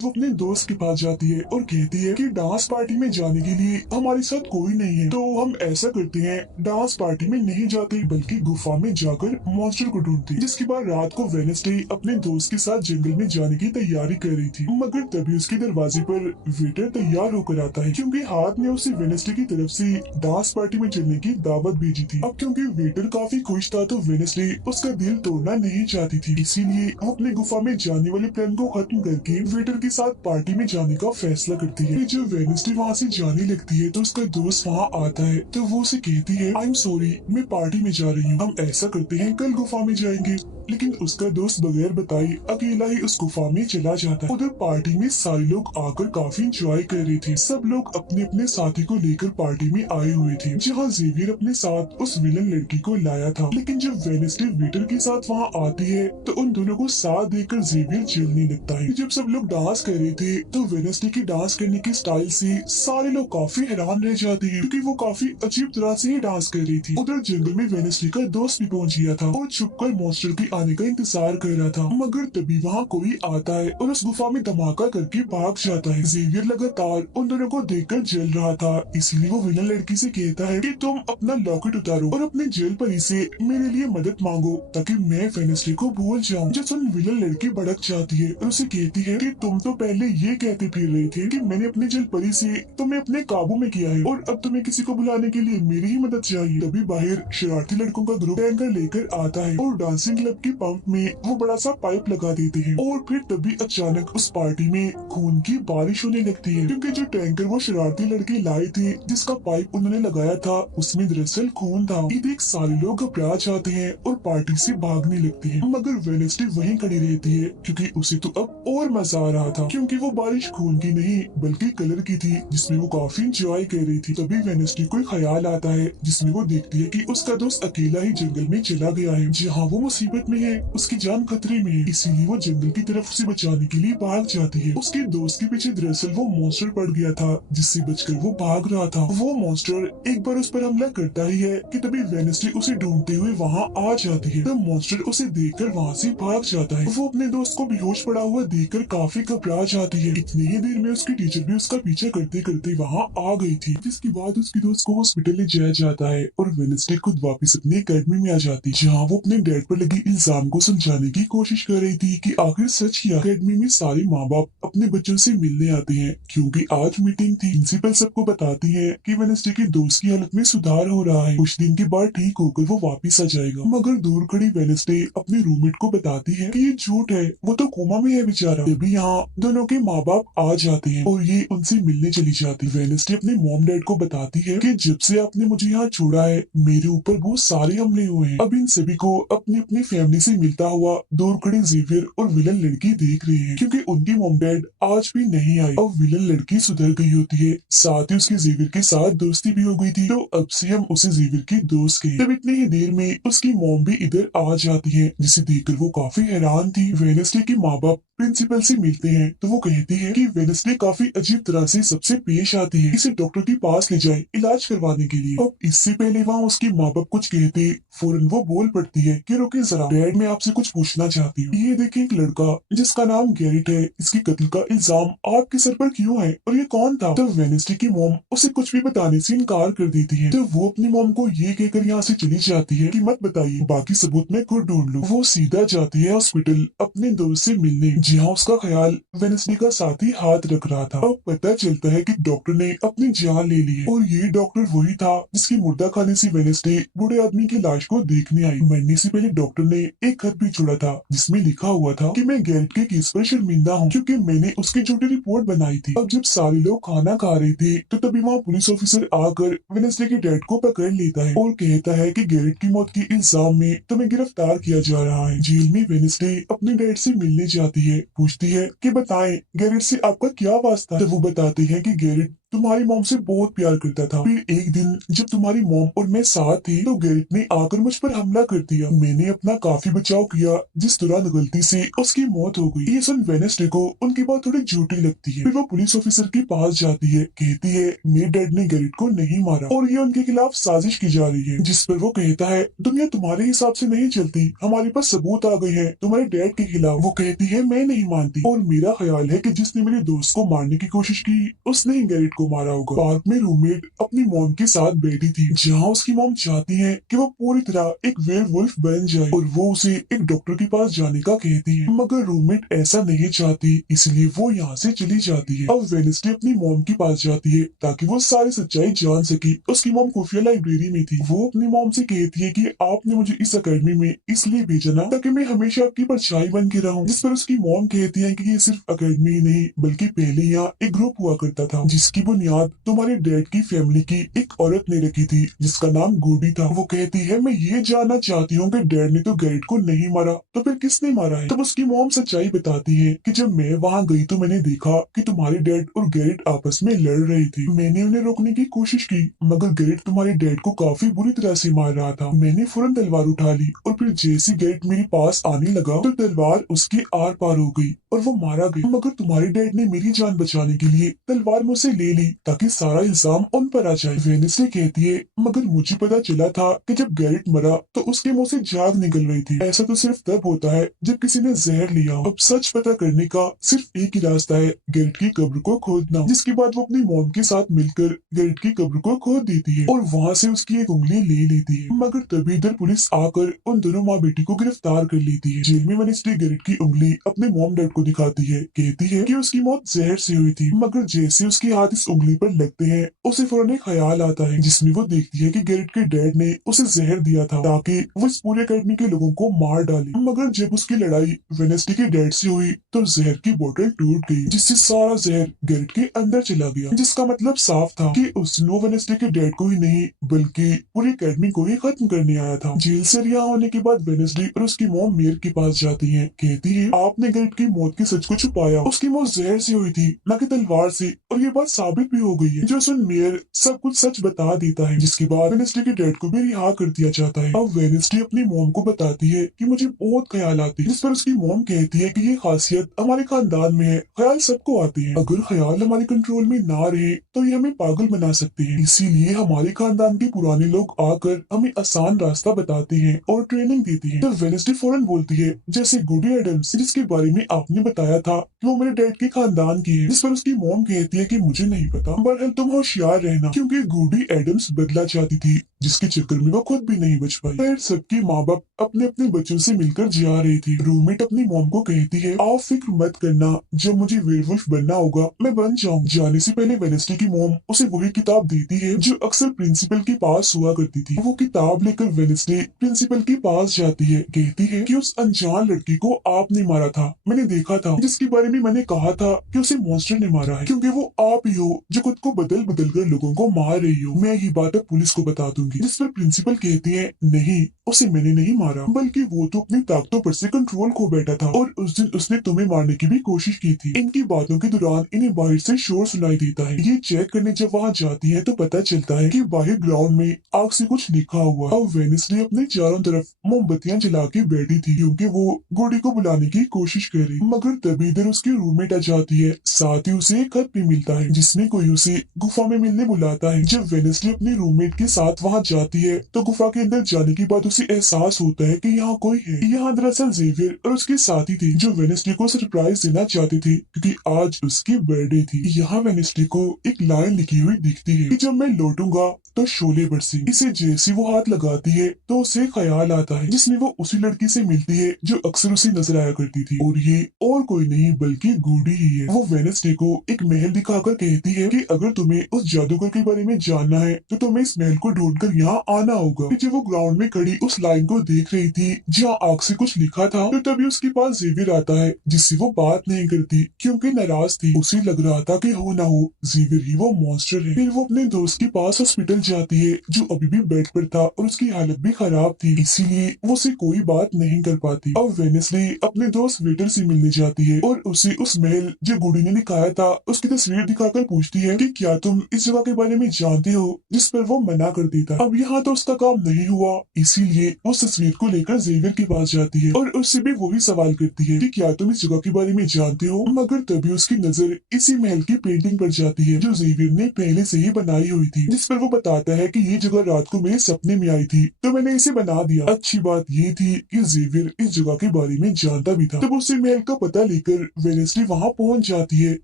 वो अपने दोस्त के पास जाती है और कहती है कि डांस पार्टी में जाने के लिए हमारे साथ कोई नहीं है, तो हम ऐसा करते हैं डांस पार्टी में नहीं जाते बल्कि गुफा में जाकर मॉन्स्टर को ढूंढते हैं। जिसके बाद रात को वेडनेसडे अपने दोस्त के साथ जंगल में जाने की तैयारी कर रही थी, मगर तभी उसके दरवाजे पर वेटर तैयार होकर आता है क्योंकि हाथ ने उसे वेडनेसडे की तरफ से डांस पार्टी में चलने की दावत भेजी थी। अब क्योंकि वेटर काफी खुश था तो वेडनेसडे उसका दिल तोड़ना नहीं चाहती थी, इसीलिए वो अपने गुफा में जाने वाले प्लान को खत्म करके वेटर के साथ पार्टी में जाने का फैसला करती है। जब वेडनेसडे वहाँ से जाने लगती है तो उसका दोस्त वहाँ आता है तो वो उसे कहती है आई एम सॉरी मैं पार्टी में जा रही हूँ, हम ऐसा करते हैं कल गुफा में जाएंगे। लेकिन उसका दोस्त बगैर बताए अकेला ही उस गुफा में चला जाता है। उधर पार्टी में सारे लोग आकर काफी एंजॉय कर रहे थे। सब लोग अपने अपने साथी को लेकर पार्टी में आए हुए थे, जहाँ जेवियर अपने साथ उस विलन लड़की को लाया था। लेकिन जब वेडनेसडे वेटर के साथ वहाँ आती है तो उन दोनों को साथ देखकर जेवियर जलने लगता है। जब सब लोग डांस कर रहे थे तो वेडनेसडे की डांस करने के स्टाइल से सारे लोग काफी हैरान रह जाते हैं क्योंकि वो काफी अजीब तरह से ही डांस कर रही थी। उधर जंगल में वेडनेसडे का दोस्त भी पहुंच गया था और छुपकर मॉन्स्टर की आने का इंतजार कर रहा था, मगर तभी वहाँ कोई आता है और उस गुफा में धमाका करके भाग जाता है। जेवियर लगातार उन दोनों को देखकर जल रहा था, इसीलिए वो विलन लड़की से कहता है कि तुम अपना लॉकेट उतारो और अपने जेल परी से मेरे लिए मदद मांगो ताकि मैं वेडनेसडे को भूल जाऊं। जो सुन विलन लड़की भड़क जाती है और उसे कहती है कि तुम तो पहले ये कहते फिर रहे थे कि मैंने अपने जेल परी से तुम्हें अपने काबू में किया है और अब तुम्हें किसी को बुलाने के लिए मेरी ही मदद चाहिए। तभी बाहर शरारती लड़कों का ग्रुप टैंकर लेकर आता है और डांसिंग क्लब के पंप में वो बड़ा सा पाइप लगा देते हैं और फिर तभी अचानक उस पार्टी में खून की बारिश होने लगती है क्योंकि जो टैंकर वो शरारती लड़के लाए थे जिसका पाइप उन्होंने लगाया था उसमें दरअसल खून था। ये देख सारे लोग घबरा जाते हैं और पार्टी से भागने लगते हैं, मगर वेडनेसडे वहीं खड़ी रहती है क्योंकि उसे तो अब और मजा आ रहा था क्योंकि वो बारिश खून की नहीं बल्कि कलर की थी जिसमें वो काफी इंजॉय कर रही थी। तभी वेडनेसडे को ख्याल आता है जिसमें वो देखती है कि उसका दोस्त अकेला ही जंगल में चला गया है जहाँ वो मुसीबत में है, उसकी जान खतरे में है, इसीलिए वो जंगल की तरफ उसे बचाने के लिए भाग जाती है। उसके दोस्त के पीछे दरअसल वो मॉन्स्टर पड़ गया था जिससे बचकर वो भाग रहा था। वो मॉन्स्टर एक बार उस पर हमला करता ही है कि तभी वेडनेसडे उसे ढूंढते हुए वहाँ आ जाती है। तब मॉन्स्टर उसे देखकर वहाँ से भाग जाता है। वो अपने दोस्त को बेहोश पड़ा हुआ देखकर काफी घबरा जाती है। इतनी ही देर में उसकी टीचर भी उसका पीछा करते करते वहाँ आ गई थी, जिसके बाद उसके दोस्त को हॉस्पिटल ले जाया जाता है और वेडनेसडे खुद वापस अपनी एकेडमी में आ जाती है जहाँ वो अपने डैड पर लगी एग्जाम को सुलझाने की कोशिश कर रही थी कि आखिर सच क्या। अकेडमी में सारे माँ बाप अपने बच्चों से मिलने आते हैं क्योंकि आज मीटिंग थी। प्रिंसिपल सबको बताती है कि वेडनेसडे के दोस्त की हालत में सुधार हो रहा है, कुछ दिन के बाद ठीक होकर वो वापिस आ जाएगा। मगर दूर खड़ी वेडनेसडे अपने रूममेट को बताती है कि ये झूठ है, वो तो कोमा में है बेचारा। तभी यहाँ दोनों के माँ बाप आ जाते हैं और ये उनसे मिलने चली जाती। वेडनेसडे अपने मॉम डैड को बताती है कि जब से आपने मुझे यहाँ छोड़ा है मेरे ऊपर बहुत सारे हमले हुए हैं। अब इन सभी को अपनी अपनी फैमिली से मिलता हुआ दूर खड़े जेवियर और विलन लड़की देख रहे हैं क्योंकि उनके मॉम डैड आज भी नहीं आए। अब विलन लड़की सुधर गई होती है, साथ ही उसके जेवियर के साथ दोस्ती भी हो गई थी, तो अब से हम उसे जेवियर की दोस्त कहें। तब इतनी ही देर में उसकी मॉम भी इधर आ जाती है, जिसे देखकर वो काफी हैरान थी। वेडनेसडे के माँ बाप प्रिंसिपल से मिलते हैं तो वो कहती है कि वेडनेसडे काफी अजीब तरह से सबसे पेश आती है, इसे डॉक्टर के पास ले जाए इलाज करवाने के लिए। अब इससे पहले वहाँ उसके माँ बाप कुछ कहते फौरन वो बोल पड़ती है कि रुके जरा डैड, मैं आपसे कुछ पूछना चाहती हूँ। ये देखे एक लड़का जिसका नाम गैरेट है, इसकी कत्ल का इल्जाम आपके सर पर क्यों है और ये कौन था? तब वेडनेसडे की मॉम उसे कुछ भी बताने से इनकार कर देती है। तो वो अपनी मॉम को ये कहकर यहाँ से चली जाती है कि मत बताइए, बाकी सबूत मैं खुद ढूंढ लूँ। वो सीधा जाती है हॉस्पिटल अपने दोस्त से मिलने, जहाँ उसका ख्याल वेडनेसडे का साथी हाथ रख रहा था। अब पता चलता है कि डॉक्टर ने अपनी जान ले ली है और ये डॉक्टर वही था जिसकी मुर्दा खाने से वेडनेसडे बूढ़े आदमी की लाश को देखने आई। मरने से पहले डॉक्टर ने एक खत भी छोड़ा था जिसमें लिखा हुआ था कि मैं गैरेट के केस पर शर्मिंदा हूँ क्योंकि मैंने उसकी झूठी रिपोर्ट बनाई थी। अब जब सारे लोग खाना खा रहे थे तो तभी वहाँ पुलिस ऑफिसर आकर वेडनेसडे के डैड को पकड़ लेता है और कहता है कि गैरेट की मौत के इल्जाम में तुम्हें गिरफ्तार किया जा रहा है। जेल में वेडनेसडे अपने डैड से मिलने जाती है, पूछती है कि बताएं गैरेट से आपका क्या वास्ता। तो वो बताते हैं कि गैरेट तुम्हारी मॉम से बहुत प्यार करता था, फिर एक दिन जब तुम्हारी मॉम और मैं साथ थे तो गैरेट ने आकर मुझ पर हमला कर दिया। मैंने अपना काफी बचाव किया, जिस दौरान गलती से उसकी मौत हो गई। ये सुन वेडनेसडे को उनकी बात थोड़ी झूठी लगती है। फिर वो पुलिस ऑफिसर के पास जाती है, कहती है मेरे डैड ने गैरेट को नहीं मारा और ये उनके खिलाफ साजिश की जा रही है। जिस पर वो कहता है दुनिया तुम्हारे हिसाब से नहीं चलती, हमारे पास सबूत आ गए हैं तुम्हारे डैड के खिलाफ। वो कहती है मैं नहीं मानती और मेरा ख्याल है कि जिसने मेरे दोस्त को मारने की कोशिश की उसने ही गैरेट को मारा होगा। पार्क में रूममेट अपनी मॉम के साथ बैठी थी, जहाँ उसकी मॉम चाहती है कि वो पूरी तरह एक वेयरवुल्फ बन जाए और वो उसे एक डॉक्टर के पास जाने का कहती है, मगर रूममेट ऐसा नहीं चाहती, इसलिए वो यहाँ से चली जाती है। अब वेडनेसडे अपनी मॉम के पास जाती है ताकि वो सारी सच्चाई जान सके। उसकी मॉम खुफिया लाइब्रेरी में थी। वो अपनी मॉम से कहती है कि आपने मुझे इस अकेडमी में इसलिए भेजा ना ताकि मैं हमेशा आपकी परछाई बन के रहूं। जिस पर उसकी मॉम कहती है कि ये सिर्फ अकेडमी ही नहीं बल्कि पहले यहाँ एक ग्रुप हुआ करता था जिसकी बुनियाद तुम्हारे डैड की फैमिली की एक औरत ने रखी थी जिसका नाम गुडी था। वो कहती है मैं ये जानना चाहती हूँ कि डैड ने तो गैरेट को नहीं मारा तो फिर किसने मारा है? तब उसकी मॉम सच्चाई बताती है कि जब मैं वहाँ गई तो मैंने देखा कि तुम्हारे डैड और गैरेट आपस में लड़ रहे थे। मैंने उन्हें रोकने की कोशिश की मगर गैरेट तुम्हारे डैड को काफी बुरी तरह से मार रहा था। मैंने फौरन तलवार उठा ली और फिर जैसे गैरेट मेरे पास आने लगा तो तलवार उसके आर पार हो गई और वो मारा गया। मगर तुम्हारे डैड ने मेरी जान बचाने के लिए तलवार मुझसे ले ली ताकि सारा इल्जाम उन पर आ जाए। वेडनेसडे कहती है मगर मुझे पता चला था कि जब गैरेट मरा तो उसके मुंह से झाग निकल रही थी। ऐसा तो सिर्फ तब होता है जब किसी ने जहर लिया हो। अब सच पता करने का सिर्फ एक ही रास्ता है, गैरेट की कब्र को खोदना। जिसके बाद वो अपनी मॉम के साथ मिलकर गैरेट की कब्र को खोद देती है और वहाँ से उसकी एक उंगली ले लेती है। मगर तभी इधर पुलिस आकर उन दोनों माँ बेटी को गिरफ्तार कर लेती है। जेल में वेडनेसडे गैरेट की उंगली अपने मॉम डैड को दिखाती है, कहती है कि उसकी मौत जहर से हुई थी। मगर जैसे उसके हाथ इस उंगली पर लगते हैं उसे फौरन एक ख्याल आता है जिसमें वो देखती है कि गैरेट के डैड ने उसे जहर दिया था ताकि वो इस पूरे अकेडमी के लोगों को मार डाले। मगर जब उसकी लड़ाई वेडनेसडे के डैड से हुई तो जहर की बोतल टूट गई जिससे सारा जहर गैरेट के अंदर चला गया, जिसका मतलब साफ था कि उसने वेडनेसडे के डैड को ही नहीं बल्कि पूरी अकेडमी को ही खत्म करने आया था। जेल से रिहा होने के बाद वेडनेसडे और उसकी मॉम मेयर के पास जाती है, कहती है आपने गैरेट की मौत के सच को छुपाया, उसकी मौत जहर से हुई थी न कि तलवार से और ये बात साबित भी हो गई है। जो सुन मेयर सब कुछ सच बता देता है जिसके बाद वेडनेसडे के डैड को भी रिहा कर दिया जाता है। अब वेडनेसडे अपनी मॉम को बताती है कि मुझे बहुत ख्याल आते हैं, जिस पर उसकी मॉम कहती है कि ये खासियत हमारे खानदान में है, ख्याल सबको आते हैं, अगर ख्याल हमारे कंट्रोल में ना रहे तो ये हमें पागल बना सकते हैं, इसीलिए हमारे खानदान के पुराने लोग आकर हमें आसान रास्ता बताते हैं और ट्रेनिंग देते हैं। तो वेडनेसडे फौरन बोलती है जैसे गुडी एडम्स जिसके बारे में आपने बताया था कि वो मेरे डैड के खानदान की है, जिस पर उसकी मॉम कहती है कि मुझे नहीं पता, बहरहाल तुम होशियार रहना क्योंकि गुडी एडम्स बदला चाहती थी जिसके चक्कर में वो खुद भी नहीं बच पाई। फिर सबके माँ बाप अपने अपने बच्चों से मिलकर जा रही थी। रूममेट अपनी मॉम को कहती है, आप फिक्र मत करना, जब मुझे वेयरवुल्फ बनना होगा मैं बन जाऊँ। जाने से पहले वेडनेसडे की मॉम उसे वही किताब देती है जो अक्सर प्रिंसिपल के पास हुआ करती थी। वो किताब लेकर वेडनेसडे प्रिंसिपल के पास जाती है, कहती है कि उस अनजान लड़की को आपने मारा था, मैंने देखा था, जिसके बारे में मैंने कहा था कि उसे मॉन्स्टर ने मारा है, क्योंकि वो आप ही हो जो खुद को बदल बदल कर लोगों को मार रही हो। मैं ये बात अब पुलिस को बता दूंगी। जिस पर प्रिंसिपल कहती है, नहीं, उसे मैंने नहीं मारा, बल्कि वो तो अपनी ताकतों पर से कंट्रोल खो बैठा था और उस दिन उसने तुम्हें मारने की भी कोशिश की थी। इनकी बातों के दौरान इन्हें बाहर से शोर सुनाई देता है। ये चेक करने जब वहाँ जाती है तो पता चलता है कि बाहर ग्राउंड में आग से कुछ लिखा हुआ। अब वेडनेसडे अपने चारों तरफ मोमबत्तियां जला के बैठी थी क्योंकि वो गुडी को बुलाने की कोशिश कर रही, मगर तभी इधर उसकी रूममेट आ जाती है। साथ ही उसे एक खत भी मिलता है जिसमें कोई उसे गुफा में मिलने बुलाता है। जब वेडनेसडे अपनी रूममेट के साथ वहाँ जाती है तो गुफा के अंदर जाने के बाद उसे एहसास होता है कि यहाँ कोई है। यहाँ दरअसल जेवियर और उसके साथी थे जो वेडनेसडे को सरप्राइज देना चाहते थे क्योंकि आज उसकी बर्थडे थी। यहाँ वेडनेसडे को एक लाइन लिखी हुई दिखती है कि जब मैं लौटूंगा तो शोले बरसे। इसे जैसे वो हाथ लगाती है तो उसे ख्याल आता है जिसमें वो उसी लड़की से मिलती है जो अक्सर उसे नजर आया करती थी, और ये और कोई नहीं बल्कि गुडी ही है। वो वेडनेसडे को एक महल दिखाकर कहती है कि अगर तुम्हें उस जादूगर के बारे में जानना है तो तुम्हें इस महल को ढूंढकर यहाँ आना होगा। जब वो ग्राउंड में खड़ी उस लाइन को देख रही थी जहाँ आग से कुछ लिखा था तो तभी उसके पास जेवियर आता है जिससे वो बात नहीं करती क्योंकि नाराज थी। उसे लग रहा था कि हो ना हो जेवियर ही वो मॉन्स्टर है। फिर वो अपने दोस्त के पास हॉस्पिटल जाती है जो अभी भी बेड पर था और उसकी हालत भी खराब थी, इसीलिए वो उसे कोई बात नहीं कर पाती। अब वेडनेसडे अपने दोस्त वेटर से मिलने जाती है और उसे उस महल जो गुडी ने दिखाया था उसकी तस्वीर दिखाकर पूछती है कि क्या तुम इस जगह के बारे में जानते हो, जिस पर वो मना कर देता। अब यहाँ तो उसका काम नहीं हुआ, इसीलिए वो उस तस्वीर को लेकर जेवियर के पास जाती है और उससे भी वही सवाल करती है कि क्या तुम इस जगह के बारे में जानते हो, मगर तभी उसकी नजर इसी महल की पेंटिंग पर जाती है जो जेवियर ने पहले से ही बनाई हुई थी, जिस पर वो बताता है कि ये जगह रात को मेरे सपने में आई थी तो मैंने इसे बना दिया। अच्छी बात ये थी कि जेवियर इस जगह के बारे में जानता भी था। तब उसे महल का पता लेकर वेडनेसडे वहाँ पहुँच जाती है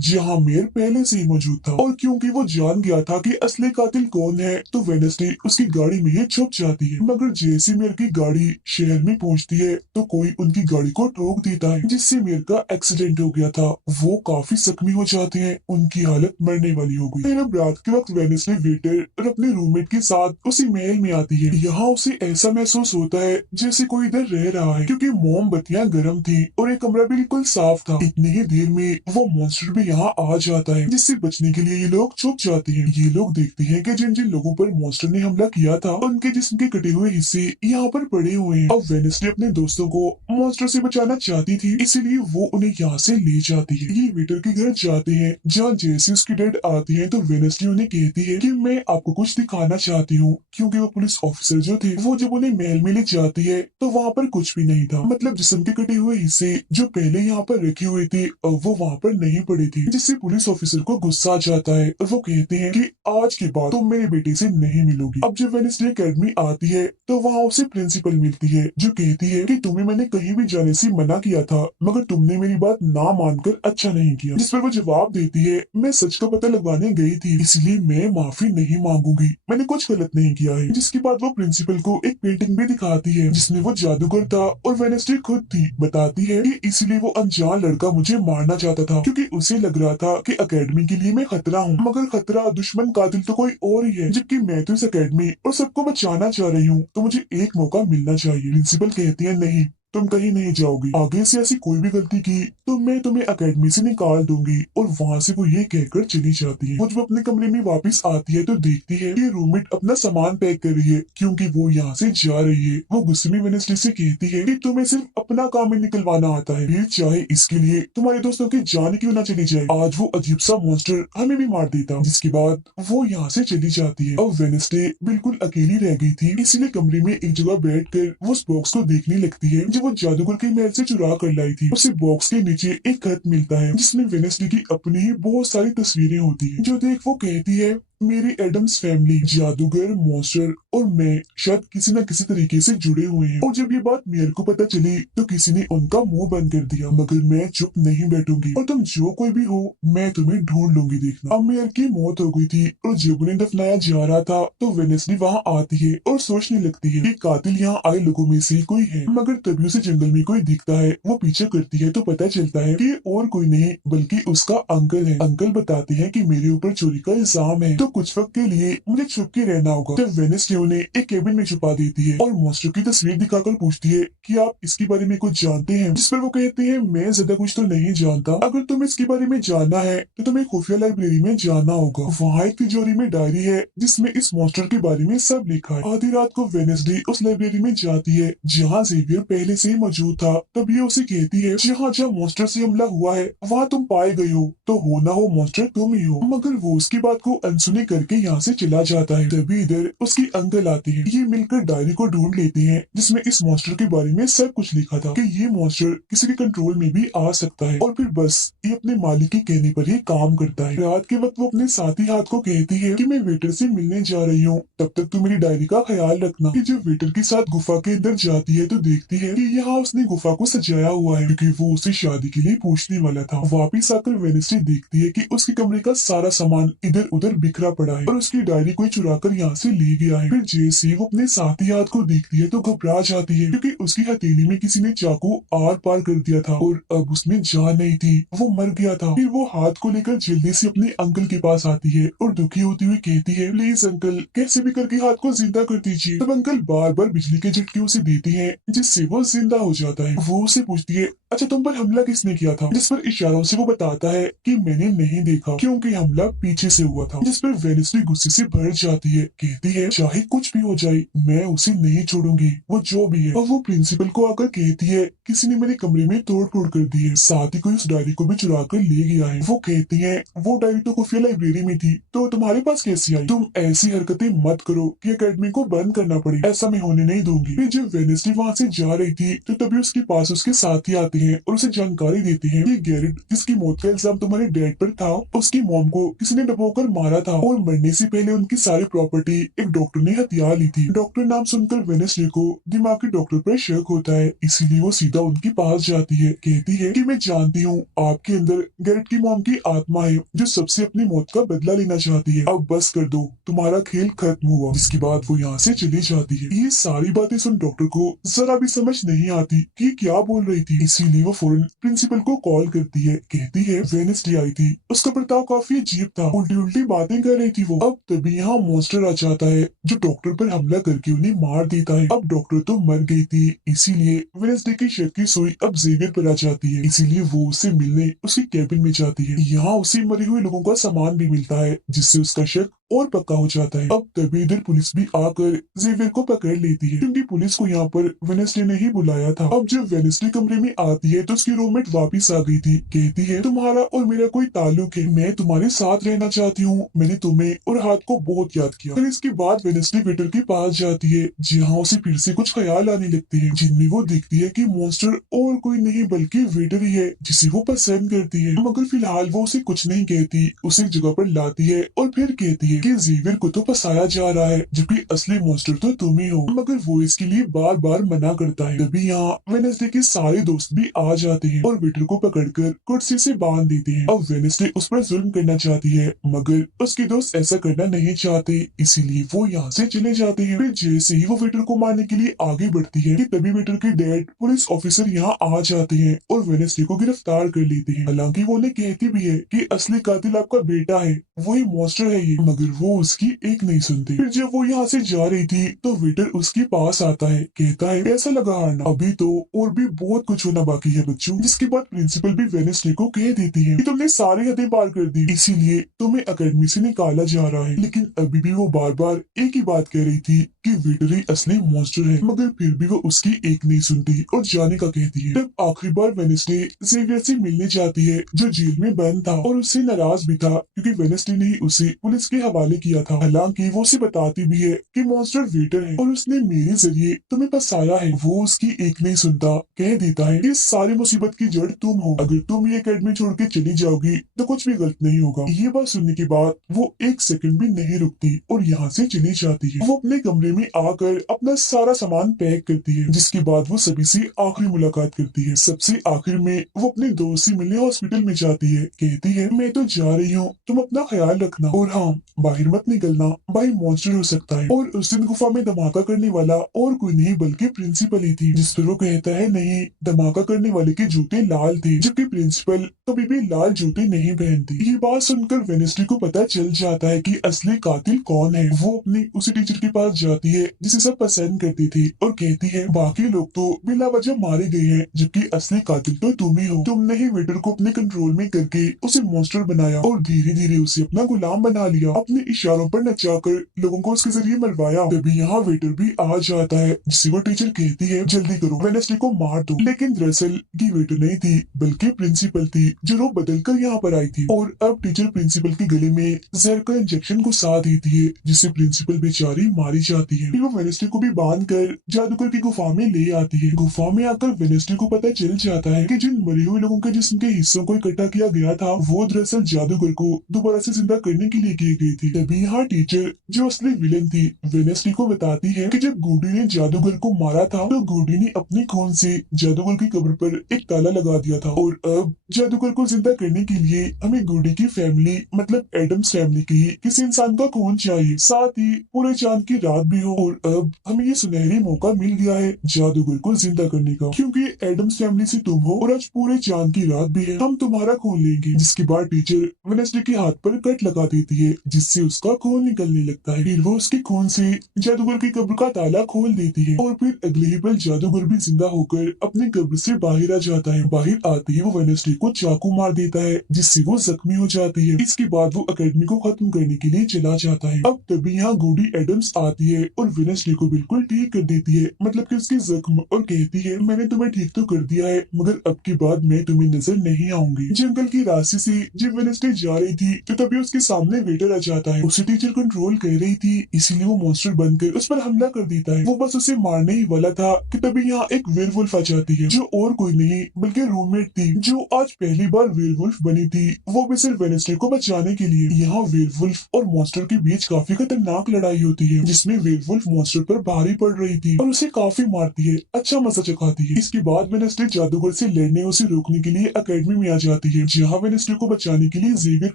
जहाँ मेयर पहले से ही मौजूद था, और क्योंकि वो जान गया था कि असली कातिल कौन है तो वेडनेसडे उसकी गाड़ी में ही छुप जाती है। मगर जैसे मेयर की गाड़ी शहर में पहुँचती है तो कोई उनकी गाड़ी को ठोक देता है जिससे मेयर का एक्सीडेंट हो गया था। वो काफी जख्मी हो जाते हैं, उनकी हालत मरने वाली हो गई। फिर अब रात के वक्त वेडनेसडे वेटर और अपने रूममेट के साथ उसी महल में आती है। यहाँ उसे ऐसा महसूस होता है जैसे कोई इधर रह रहा है क्योंकि मोमबत्तियां गर्म थी और एक कमरा बिल्कुल साफ था। इतनी ही देर में वो मॉन्स्टर भी यहाँ आ जाता है जिससे बचने के लिए ये लोग छुप जाते हैं। ये लोग देखते हैं कि जिन जिन लोगों पर मॉन्स्टर ने हमला किया था उनके जिस्म के कटे हुए हिस्से यहाँ पर पड़े हुए हैं। अब वेडनेसडे अपने दोस्तों को मॉन्स्टर से बचाना चाहती थी, इसीलिए वो उन्हें यहाँ से ले जाती है। ये वेटर के घर जाते हैं जहाँ जैसे उसकी डेड आती है तो वेडनेसडे उन्हें कहती है कि मैं आपको कुछ दिखाना चाहती हूँ, क्योंकि वो पुलिस ऑफिसर जो थे वो जब उन्हें महल में ले जाती है तो वहाँ पर कुछ भी नहीं था। मतलब जिस्म के कटे हुए हिस्से जो पहले यहाँ पर रखे हुए थे अब वो वहाँ पर नहीं पड़े थे, जिससे पुलिस ऑफिसर को गुस्सा आ जाता है और वो कहते हैं कि आज के बाद तुम मेरे बेटे से नहीं मिलोगी। अब जब वेडनेसडे एकेडमी आती है तो वहाँ उसे प्रिंसिपल मिलती है जो कहती है कि तुम्हें मैंने कहीं भी जाने से मना किया था मगर तुमने मेरी बात ना मानकर अच्छा नहीं किया। जिस पर वो जवाब देती है, मैं सच का पता लगाने गई थी इसलिए मैं माफी नहीं मांगूंगी, मैंने कुछ गलत नहीं किया है। जिसके बाद वो प्रिंसिपल को एक पेंटिंग भी दिखाती है जिसमें वो जादूगर था और वेडनेसडे खुद थी। बताती है कि इसलिए वो अनजान लड़का मुझे मारना चाहता था क्योंकि उसे लग रहा था कि एकेडमी के लिए मैं खतरा हूँ, मगर खतरा दुश्मन कातिल तो कोई और ही है, जबकि मैं तो इस एकेडमी और सबको बचाना चाह रही हूँ तो मुझे एक मौका मिलना चाहिए। प्रिंसिपल कहती है, नहीं, तुम कहीं नहीं जाओगी, आगे से ऐसी कोई भी गलती की तो मैं तुम्हें एकेडमी से निकाल दूंगी। और वहाँ से वो ये कहकर चली जाती है। वो जब अपने कमरे में वापस आती है तो देखती है कि रूममेट अपना सामान पैक कर रही है क्योंकि वो यहाँ से जा रही है। वो गुस्से में वेडनेसडे से कहती है कि तुम्हें सिर्फ अपना काम ही निकलवाना आता है, फिर चाहे इसके लिए तुम्हारे दोस्तों की जान क्यों ना चली जाए, आज वो अजीब सा मॉन्स्टर हमें भी मार देता। जिसके बाद वो यहाँ से चली जाती है। अब वेडनेसडे बिल्कुल अकेली रह गई थी, इसीलिए कमरे में एक जगह बैठकर वो उस बॉक्स को देखने लगती है जो वो जादूगर के महल से चुरा कर लाई थी। उसे बॉक्स के नीचे एक खत मिलता है जिसमें वेडनेसडे की अपनी ही बहुत सारी तस्वीरें होती है। जो देख वो कहती है, मेरी एडम्स फैमिली, जादूगर, मॉन्स्टर और मैं शायद किसी न किसी तरीके से जुड़े हुए हैं। और जब ये बात मेयर को पता चली तो किसी ने उनका मुंह बंद कर दिया, मगर मैं चुप नहीं बैठूंगी और तुम जो कोई भी हो मैं तुम्हें ढूंढ लूंगी देखना। अब मेयर की मौत हो गई थी और जब उन्हें दफनाया जा रहा था तो वेनेसली वहाँ आती है और सोचने लगती है कि कातिल यहाँ आए लोगों में से कोई है, मगर तभी उसे जंगल में कोई दिखता है। वो पीछे करती है तो पता चलता है कि और कोई नहीं बल्कि उसका अंकल है। अंकल बताते हैं कि मेरे ऊपर चोरी का इल्जाम है तो कुछ वक्त के लिए मुझे छुप के रहना होगा। तब वेनेसली उन्हें एक केबिन में छुपा देती है और मॉन्स्टर की तस्वीर दिखाकर पूछती है कि आप इसके बारे में कुछ जानते हैं, जिस पर वो कहते हैं मैं ज्यादा कुछ तो नहीं जानता, अगर तुम्हें इसके बारे में जानना है तो तुम्हें खुफिया लाइब्रेरी में जाना होगा। वहाँ एक तिजोरी में डायरी है जिसमें इस मॉन्स्टर के बारे में सब लिखा है। आधी रात को वेनेसडे उस लाइब्रेरी में जाती है जहाँ जेवियर पहले से ही मौजूद था। तब ये उसे कहती है जहाँ जहाँ मॉन्स्टर से हमला हुआ है वहाँ तुम पाए गए हो, तो हो ना हो मॉन्स्टर तुम ही हो। मगर वो उसकी बात को अनसुनी करके यहाँ से चला जाता है। तभी इधर उसकी अंकल आते हैं। ये मिलकर डायरी को ढूंढ लेते हैं जिसमें इस मॉन्स्टर के बारे में सब कुछ लिखा था कि ये मॉन्स्टर किसी के कंट्रोल में भी आ सकता है और फिर बस ये अपने मालिक के कहने पर ही काम करता है। रात के वक्त वो अपने साथी हाथ को कहती है कि मैं वेटर से मिलने जा रही हूँ, तब तक तू मेरी डायरी का ख्याल रखना। कि जब वेटर के साथ गुफा के अंदर जाती है तो देखती है कि यहाँ उसने गुफा को सजाया हुआ है क्योंकि वो उसे शादी के लिए पूछने वाला था। वापिस आकर वेनेसडे देखती है कि उसके कमरे का सारा सामान इधर उधर बिखरा पड़ा है और उसकी डायरी कोई चुरा कर यहाँ से ले गया है। फिर जैसे वो अपने साथी हाथ को देखती है तो घबरा जाती है क्योंकि उसकी हथेली में किसी ने चाकू आर पार कर दिया था और अब उसमें जान नहीं थी, वो मर गया था। फिर वो हाथ को लेकर जल्दी से अपने अंकल के पास आती है और दुखी होती हुई कहती है प्लीज अंकल कैसे भी करके हाथ को जिंदा कर दीजिए। तब अंकल बार बार बिजली के झटके उसे देते हैं जिससे वो जिंदा हो जाता है। वो उसे पूछती है अच्छा तुम पर हमला किसने किया था, जिस पर इशारों से वो बताता है कि मैंने नहीं देखा क्योंकि हमला पीछे से हुआ था। जिस पर वेनेसली गुस्से से भर जाती है, कहती है चाहे कुछ भी हो जाए मैं उसे नहीं छोड़ूंगी, वो जो भी है। और वो प्रिंसिपल को आकर कहती है किसी ने मेरे कमरे में तोड़ फोड़ कर दी है, साथ ही कोई उस डायरी को भी चुरा कर ले गया है। वो कहती है वो डायरी तो खुफिया लाइब्रेरी में थी तो तुम्हारे पास कैसी आई, तुम ऐसी हरकतें मत करो कि अकेडमी को बंद करना पड़े, ऐसा मैं होने नहीं दूंगी। फिर जब वेनेसली वहाँ से जा रही थी तो तभी उसके पास उसके साथी आते हैं और उसे जानकारी देते हैं कि गैरेट जिसकी मौत का इल्जाम तुम्हारे डैड पर था उसकी मॉम को किसी ने डबोकर मारा था और मरने से पहले उनकी सारी प्रॉपर्टी एक डॉक्टर ने हथिया ली थी। डॉक्टर नाम सुनकर वेनेसली को दिमागी डॉक्टर पर शक होता है, इसीलिए वो सीधा उनके पास जाती है। कहती है कि मैं जानती हूँ आपके अंदर गैरेट की मॉम की आत्मा है जो सबसे अपनी मौत का बदला लेना चाहती है, अब बस कर दो तुम्हारा खेल खत्म हुआ। जिसके बाद वो यहाँ से चली जाती है। ये सारी बातें सुन डॉक्टर को जरा भी समझ नहीं आती कि क्या बोल रही थी, इसीलिए वो फौरन प्रिंसिपल को कॉल करती है। कहती है वेनेसडे आई थी, उसका बर्ताव काफी अजीब था, उल्टी उल्टी बातें कर रही थी वो। अब तभी यहाँ मॉन्स्टर आ जाता है जो डॉक्टर पर हमला करके उन्हें मार देता है। अब डॉक्टर तो मर गई थी, इसीलिए वेनेसडे की शक की सुई अब जेवियर पर आ जाती है, इसीलिए वो उससे मिलने उसकी कैबिन में जाती है। यहाँ उसे मरे हुए लोगों का सामान भी मिलता है जिससे उसका शक और पक्का हो जाता है। अब तभी इधर पुलिस भी आकर जेवियर को पकड़ लेती है क्योंकि पुलिस को यहाँ पर वेनेसडे ने ही बुलाया था। अब जब वेनेसडे कमरे में आती है तो उसकी रूममेट वापिस आ गई थी। कहती है तुम्हारा और मेरा कोई ताल्लुक है, मैं तुम्हारे साथ रहना चाहती हूँ, मैंने तुम्हें और हाथ को बहुत याद किया। फिर इसके बाद वेनेसडे वेटर के पास जाती है जहाँ उसे फिर से कुछ ख्याल आने लगते हैं जिनमें वो देखती है कि मॉन्स्टर और कोई नहीं बल्कि वेटर ही है जिसे वो पसंद करती है। मगर फिलहाल वो उसे कुछ नहीं कहती, उसे एक जगह पर लाती है और फिर कहती है कि जेवियर को तो फंसाया जा रहा है जबकि असली मॉन्स्टर तो तुम ही हो, मगर वो इसके लिए बार बार मना करता है। तभी यहाँ वेनेसडे के सारे दोस्त भी आ जाते हैं और वेटर को पकड़कर कुर्सी से बांध देते हैं। अब वेनेसडे उस पर जुल्म करना चाहती है मगर उसके दोस्त ऐसा करना नहीं चाहते, इसीलिए वो यहाँ से चले जाते हैं। फिर जैसे ही वो वेटर को मारने के लिए आगे बढ़ती है कि तभी वेटर के डैड पुलिस ऑफिसर यहाँ आ जाते हैं और वेनेसडे को गिरफ्तार कर लेते हैं। हालांकि वो उन्हें कहती भी है कि असली कातिल आपका बेटा है, वही मॉन्स्टर है ये, मगर वो उसकी एक नहीं सुनती। फिर जब वो यहाँ से जा रही थी तो वेटर उसके पास आता है, कहता है कैसा लगा हारना, अभी तो और भी बहुत कुछ होना बाकी है बच्चों। जिसके बाद प्रिंसिपल भी वेनेसडे को कह देती है कि तुमने सारी हदें पार कर दी, इसीलिए तुम्हें अकेडमी से निकाला जा रहा है। लेकिन अभी भी वो बार बार एक ही बात कह रही थी कि वेटर ही असली मॉन्स्टर है, मगर फिर भी वो उसकी एक नहीं सुनती और जाने का कहती है। तब आखिरी बार वेडनेसडे जेवियर से मिलने जाती है, जो जेल में बंद था और उससे नाराज भी था क्योंकि वेडनेसडे ने ही उसे पुलिस के हवाले किया था। हालांकि वो उसे बताती भी है कि मॉन्स्टर वेटर है और उसने मेरे जरिए तुम्हें फंसाया है। वो उसकी एक नहीं सुनता, कह देता है कि सारी मुसीबत की जड़ तुम हो, अगर तुम ये अकेडमी छोड़ के चली जाओगी तो कुछ भी गलत नहीं होगा। ये बात सुनने के बाद वो एक सेकंड भी नहीं रुकती और यहाँ से चली जाती है। वो अपने कमरे में आकर अपना सारा सामान पैक करती है, जिसके बाद वो सभी से आखिरी मुलाकात करती है। सबसे आखिर में वो अपने दोस्त से मिलने हॉस्पिटल में जाती है, कहती है मैं तो जा रही हूँ, तुम अपना ख्याल रखना और हाँ, बाहर मत निकलना, बाहर मॉन्स्टर हो सकता है। और उस दिन गुफा में धमाका करने वाला और कोई नहीं बल्कि प्रिंसिपल ही थी, जिस पर वो कहता है नहीं, धमाका करने वाले के जूते लाल थे, जबकि प्रिंसिपल कभी भी लाल जूते नहीं पहनती। ये बात सुनकर वेडनेसडे को पता चल जाता है कि असली कातिल कौन है। वो अपनी उसी टीचर के पास जाती है जिसे सब पसंद करती थी और कहती है बाकी लोग तो बिला वजह मारे गए हैं, जबकि असली कातिल तो तुम ही हो। तुमने ही वेटर को अपने कंट्रोल में करके उसे मॉन्स्टर बनाया और धीरे धीरे उसे अपना गुलाम बना लिया, अपने इशारों पर नचाकर लोगों को उसके जरिए मरवाया। तभी यहाँ वेटर भी आ जाता है, जिसे वो टीचर कहती है जल्दी करो, वेडनेसडे को मार दो। लेकिन दरअसल ये वेटर नहीं थी बल्कि प्रिंसिपल थी, जो रूप बदल कर यहाँ पर आई थी। और अब टीचर प्रिंसिपल के गले में जहर का इंजेक्शन घुसा देती है, जिससे प्रिंसिपल बेचारी मारी जाती है। फिर वो वेडनेसडे को भी बांध कर जादूगर की गुफा में ले आती है। गुफा में आकर वेडनेसडे को पता चल जाता है कि जिन मरे हुए लोगों के जिस्म के हिस्सों को इकट्ठा किया गया था, वो दरअसल जादूगर को दोबारा से जिंदा करने के लिए किए गई थी। तभी यहाँ टीचर, जो असली विलेन थी, वेडनेसडे को बताती है कि जब गूडी ने जादूगर को मारा था तो गूडी ने अपने खून से जादूगर की कब्र पर एक ताला लगा दिया था, और अब जादूगर को जिंदा करने के लिए हमें गूडी की फैमिली मतलब एडम्स फैमिली की किसी इंसान का खून चाहिए, साथ ही पूरे चांद की रात भी हो। और अब हमें ये सुनहरी मौका मिल गया है जादूगर को जिंदा करने का, क्योंकि एडम्स फैमिली से तुम हो और आज पूरे चांद की रात भी है, हम तुम्हारा खून लेंगे। जिसके बाद टीचर वेडनेसडे के हाथ पर कट लगा देती है, जिससे उसका खून निकलने लगता है। फिर वो उसके खून से जादूगर की कब्र का ताला खोल देती है और फिर अगले ही पल जादूगर भी जिंदा होकर अपनी कब्र से बाहर आ जाता है। बाहर आते ही वो वेडनेसडे को चाकू मार देता है, जिससे वो जख्मी हो जाती है। इसके बाद वो अकेडमी को खत्म करने के लिए चला जाता है। अब तभी यहाँ गूडी एडम्स आती है और वेडनेसडे को बिल्कुल ठीक कर देती है, मतलब कि उसके जख्म, और कहती है मैंने तुम्हें ठीक तो कर दिया है, मगर अब की बाद मैं तुम्हें नजर नहीं आऊंगी। जंगल की रास्ते से जब वेडनेसडे जा रही थी तो तभी उसके सामने वेटर आ जाता है। उसे टीचर कंट्रोल कर रही थी, इसीलिए वो मॉन्स्टर बनकर उस पर हमला कर देता है। वो बस उसे मारने ही वाला था कि तभी यहाँ एक वेयरवुल्फ आ जाती है, जो और कोई नहीं बल्कि रूममेट थी, जो आज पहली बार वेयरवुल्फ बनी थी, वो भी सिर्फ वेडनेसडे को बचाने के लिए। यहाँ वेयरवुल्फ और मॉन्स्टर के बीच काफी खतरनाक लड़ाई होती है, जिसमें वेयरवुल्फ मॉन्स्टर पर भारी पड़ रही थी और उसे काफी मारती है, अच्छा मजा चखाती है। इसके बाद वेडनेसडे जादूगर से लड़ने उसे रोकने के लिए अकेडमी में आ जाती है, जहाँ वेडनेसडे को बचाने के लिए जेवियर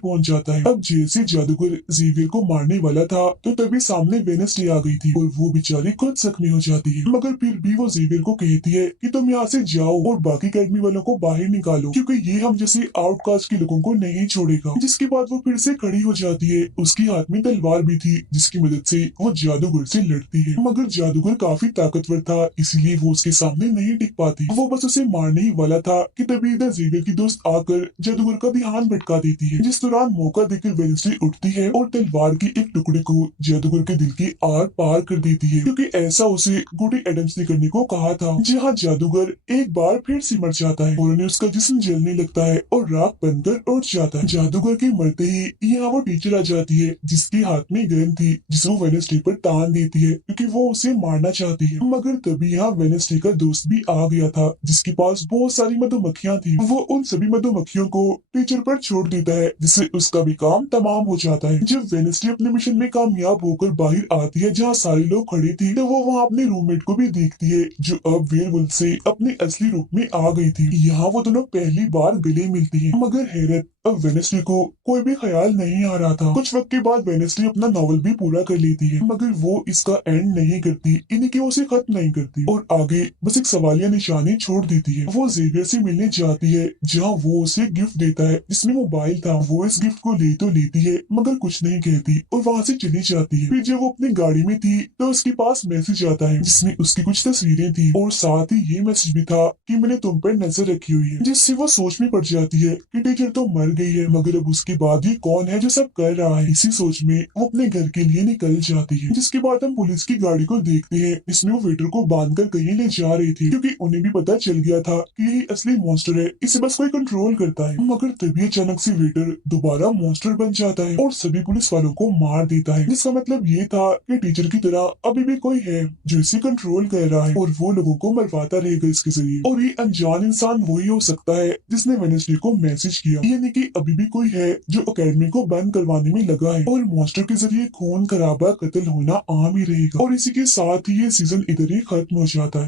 पहुंच जाता है। अब जैसे जादूगर जेवियर को मारने वाला था तो तभी सामने वेडनेसडे आ गई थी और वो बेचारी खुद जख्मी हो जाती है, मगर फिर भी वो जेवियर को कहती है कि तुम यहाँ से जाओ और बाकी अकेडमी वालों को बाहर निकालो, क्योंकि ये हम जैसे आउटकास्ट के लोगों को नहीं छोड़ेगा। जिसके बाद वो फिर से खड़ी हो जाती है, उसके हाथ में तलवार भी थी, जिसकी मदद से वो जादूगर से लड़ती है, मगर जादूगर काफी ताकतवर था, इसलिए वो उसके सामने नहीं टिक पाती। वो बस उसे मारने ही वाला था कि तभी इधर जेवियर की दोस्त आकर जादूगर का ध्यान भटका देती है, जिस दौरान मौका देकर वेडनेसडे उठती है और तलवार के एक टुकड़े को जादूगर के दिल के आर पार कर देती है, क्योंकि ऐसा उसे गूडी एडम्स ने करने को कहा था। जहाँ जादूगर एक बार फिर से मर जाता है और उन्हें उसका जिस्म जलने लगता है और राख बनकर उठ जाता है। जादूगर के मरते ही यहाँ वो टीचर आ जाती है, जिसके हाथ में गन थी, जिसे वो वेडनेसडे पर तान देती है क्योंकि वो उसे मारना चाहती है। मगर तभी यहाँ वेडनेसडे का दोस्त भी आ गया था, जिसके पास बहुत सारी मधुमक्खियां थी। वो उन सभी मधुमक्खियों को टीचर पर छोड़ देता है, जिससे उसका भी काम तमाम हो जाता है। जब वेडनेसडे अपने मिशन में कामयाब होकर बाहर आती है जहाँ सारे लोग खड़े थे, तो वो वहाँ अपने रूममेट को भी देखती है, जो अब वेयरवुल्फ से अपने असली रूप में आ गई थी। यहाँ वो दोनों पहली बार गले मिलती हैं, मगर हैरत, अब वेडनेसडे को कोई भी ख्याल नहीं आ रहा था। कुछ वक्त के बाद वेडनेसडे अपना नॉवल भी पूरा कर लेती है, मगर वो इसका एंड नहीं करती, इन्हीं की उसे खत्म नहीं करती और आगे बस एक सवालिया निशानी छोड़ देती है। वो जेवियर से मिलने जाती है, जहाँ वो उसे गिफ्ट देता है, जिसमें मोबाइल था। वो इस गिफ्ट को ले तो लेती है, मगर कुछ नहीं कहती और वहाँ से चली जाती है। फिर जब वो अपनी गाड़ी में थी तो उसके पास मैसेज आता है, जिसमें उसकी कुछ तस्वीरें थी और साथ ही ये मैसेज भी था कि मैंने तुम पर नजर रखी हुई है, जिससे वो सोच में पड़ जाती है कि टीचर तो मर गई है, मगर अब उसके बाद ये कौन है जो सब कर रहा है। इसी सोच में वो अपने घर के लिए निकल जाती है, जिसके बाद हम पुलिस की गाड़ी को देखते हैं। इसमें वो वेटर को बांधकर कहीं ले जा रही थी, क्योंकि उन्हें भी पता चल गया था कि यही असली मॉन्स्टर है, इसे बस कोई कंट्रोल करता है। मगर तभी अचानक से वेटर दोबारा मॉन्स्टर बन जाता है और सभी पुलिस वालों को मार देता है, जिसका मतलब ये था कि टीचर की तरह अभी भी कोई है जो इसे कंट्रोल कर रहा है और वो लोगों को मरवाता रहेगा इसके जरिए। और ये अनजान इंसान वही हो सकता है जिसने वेडनेसडे को मैसेज किया, यानी कि अभी भी कोई है जो अकेडमी को बंद करवाने में लगा है और मॉन्स्टर के जरिए खून खराबा कत्ल होना आम ही रहेगा। और इसी के साथ ही ये सीजन इधर ही खत्म हो जाता है।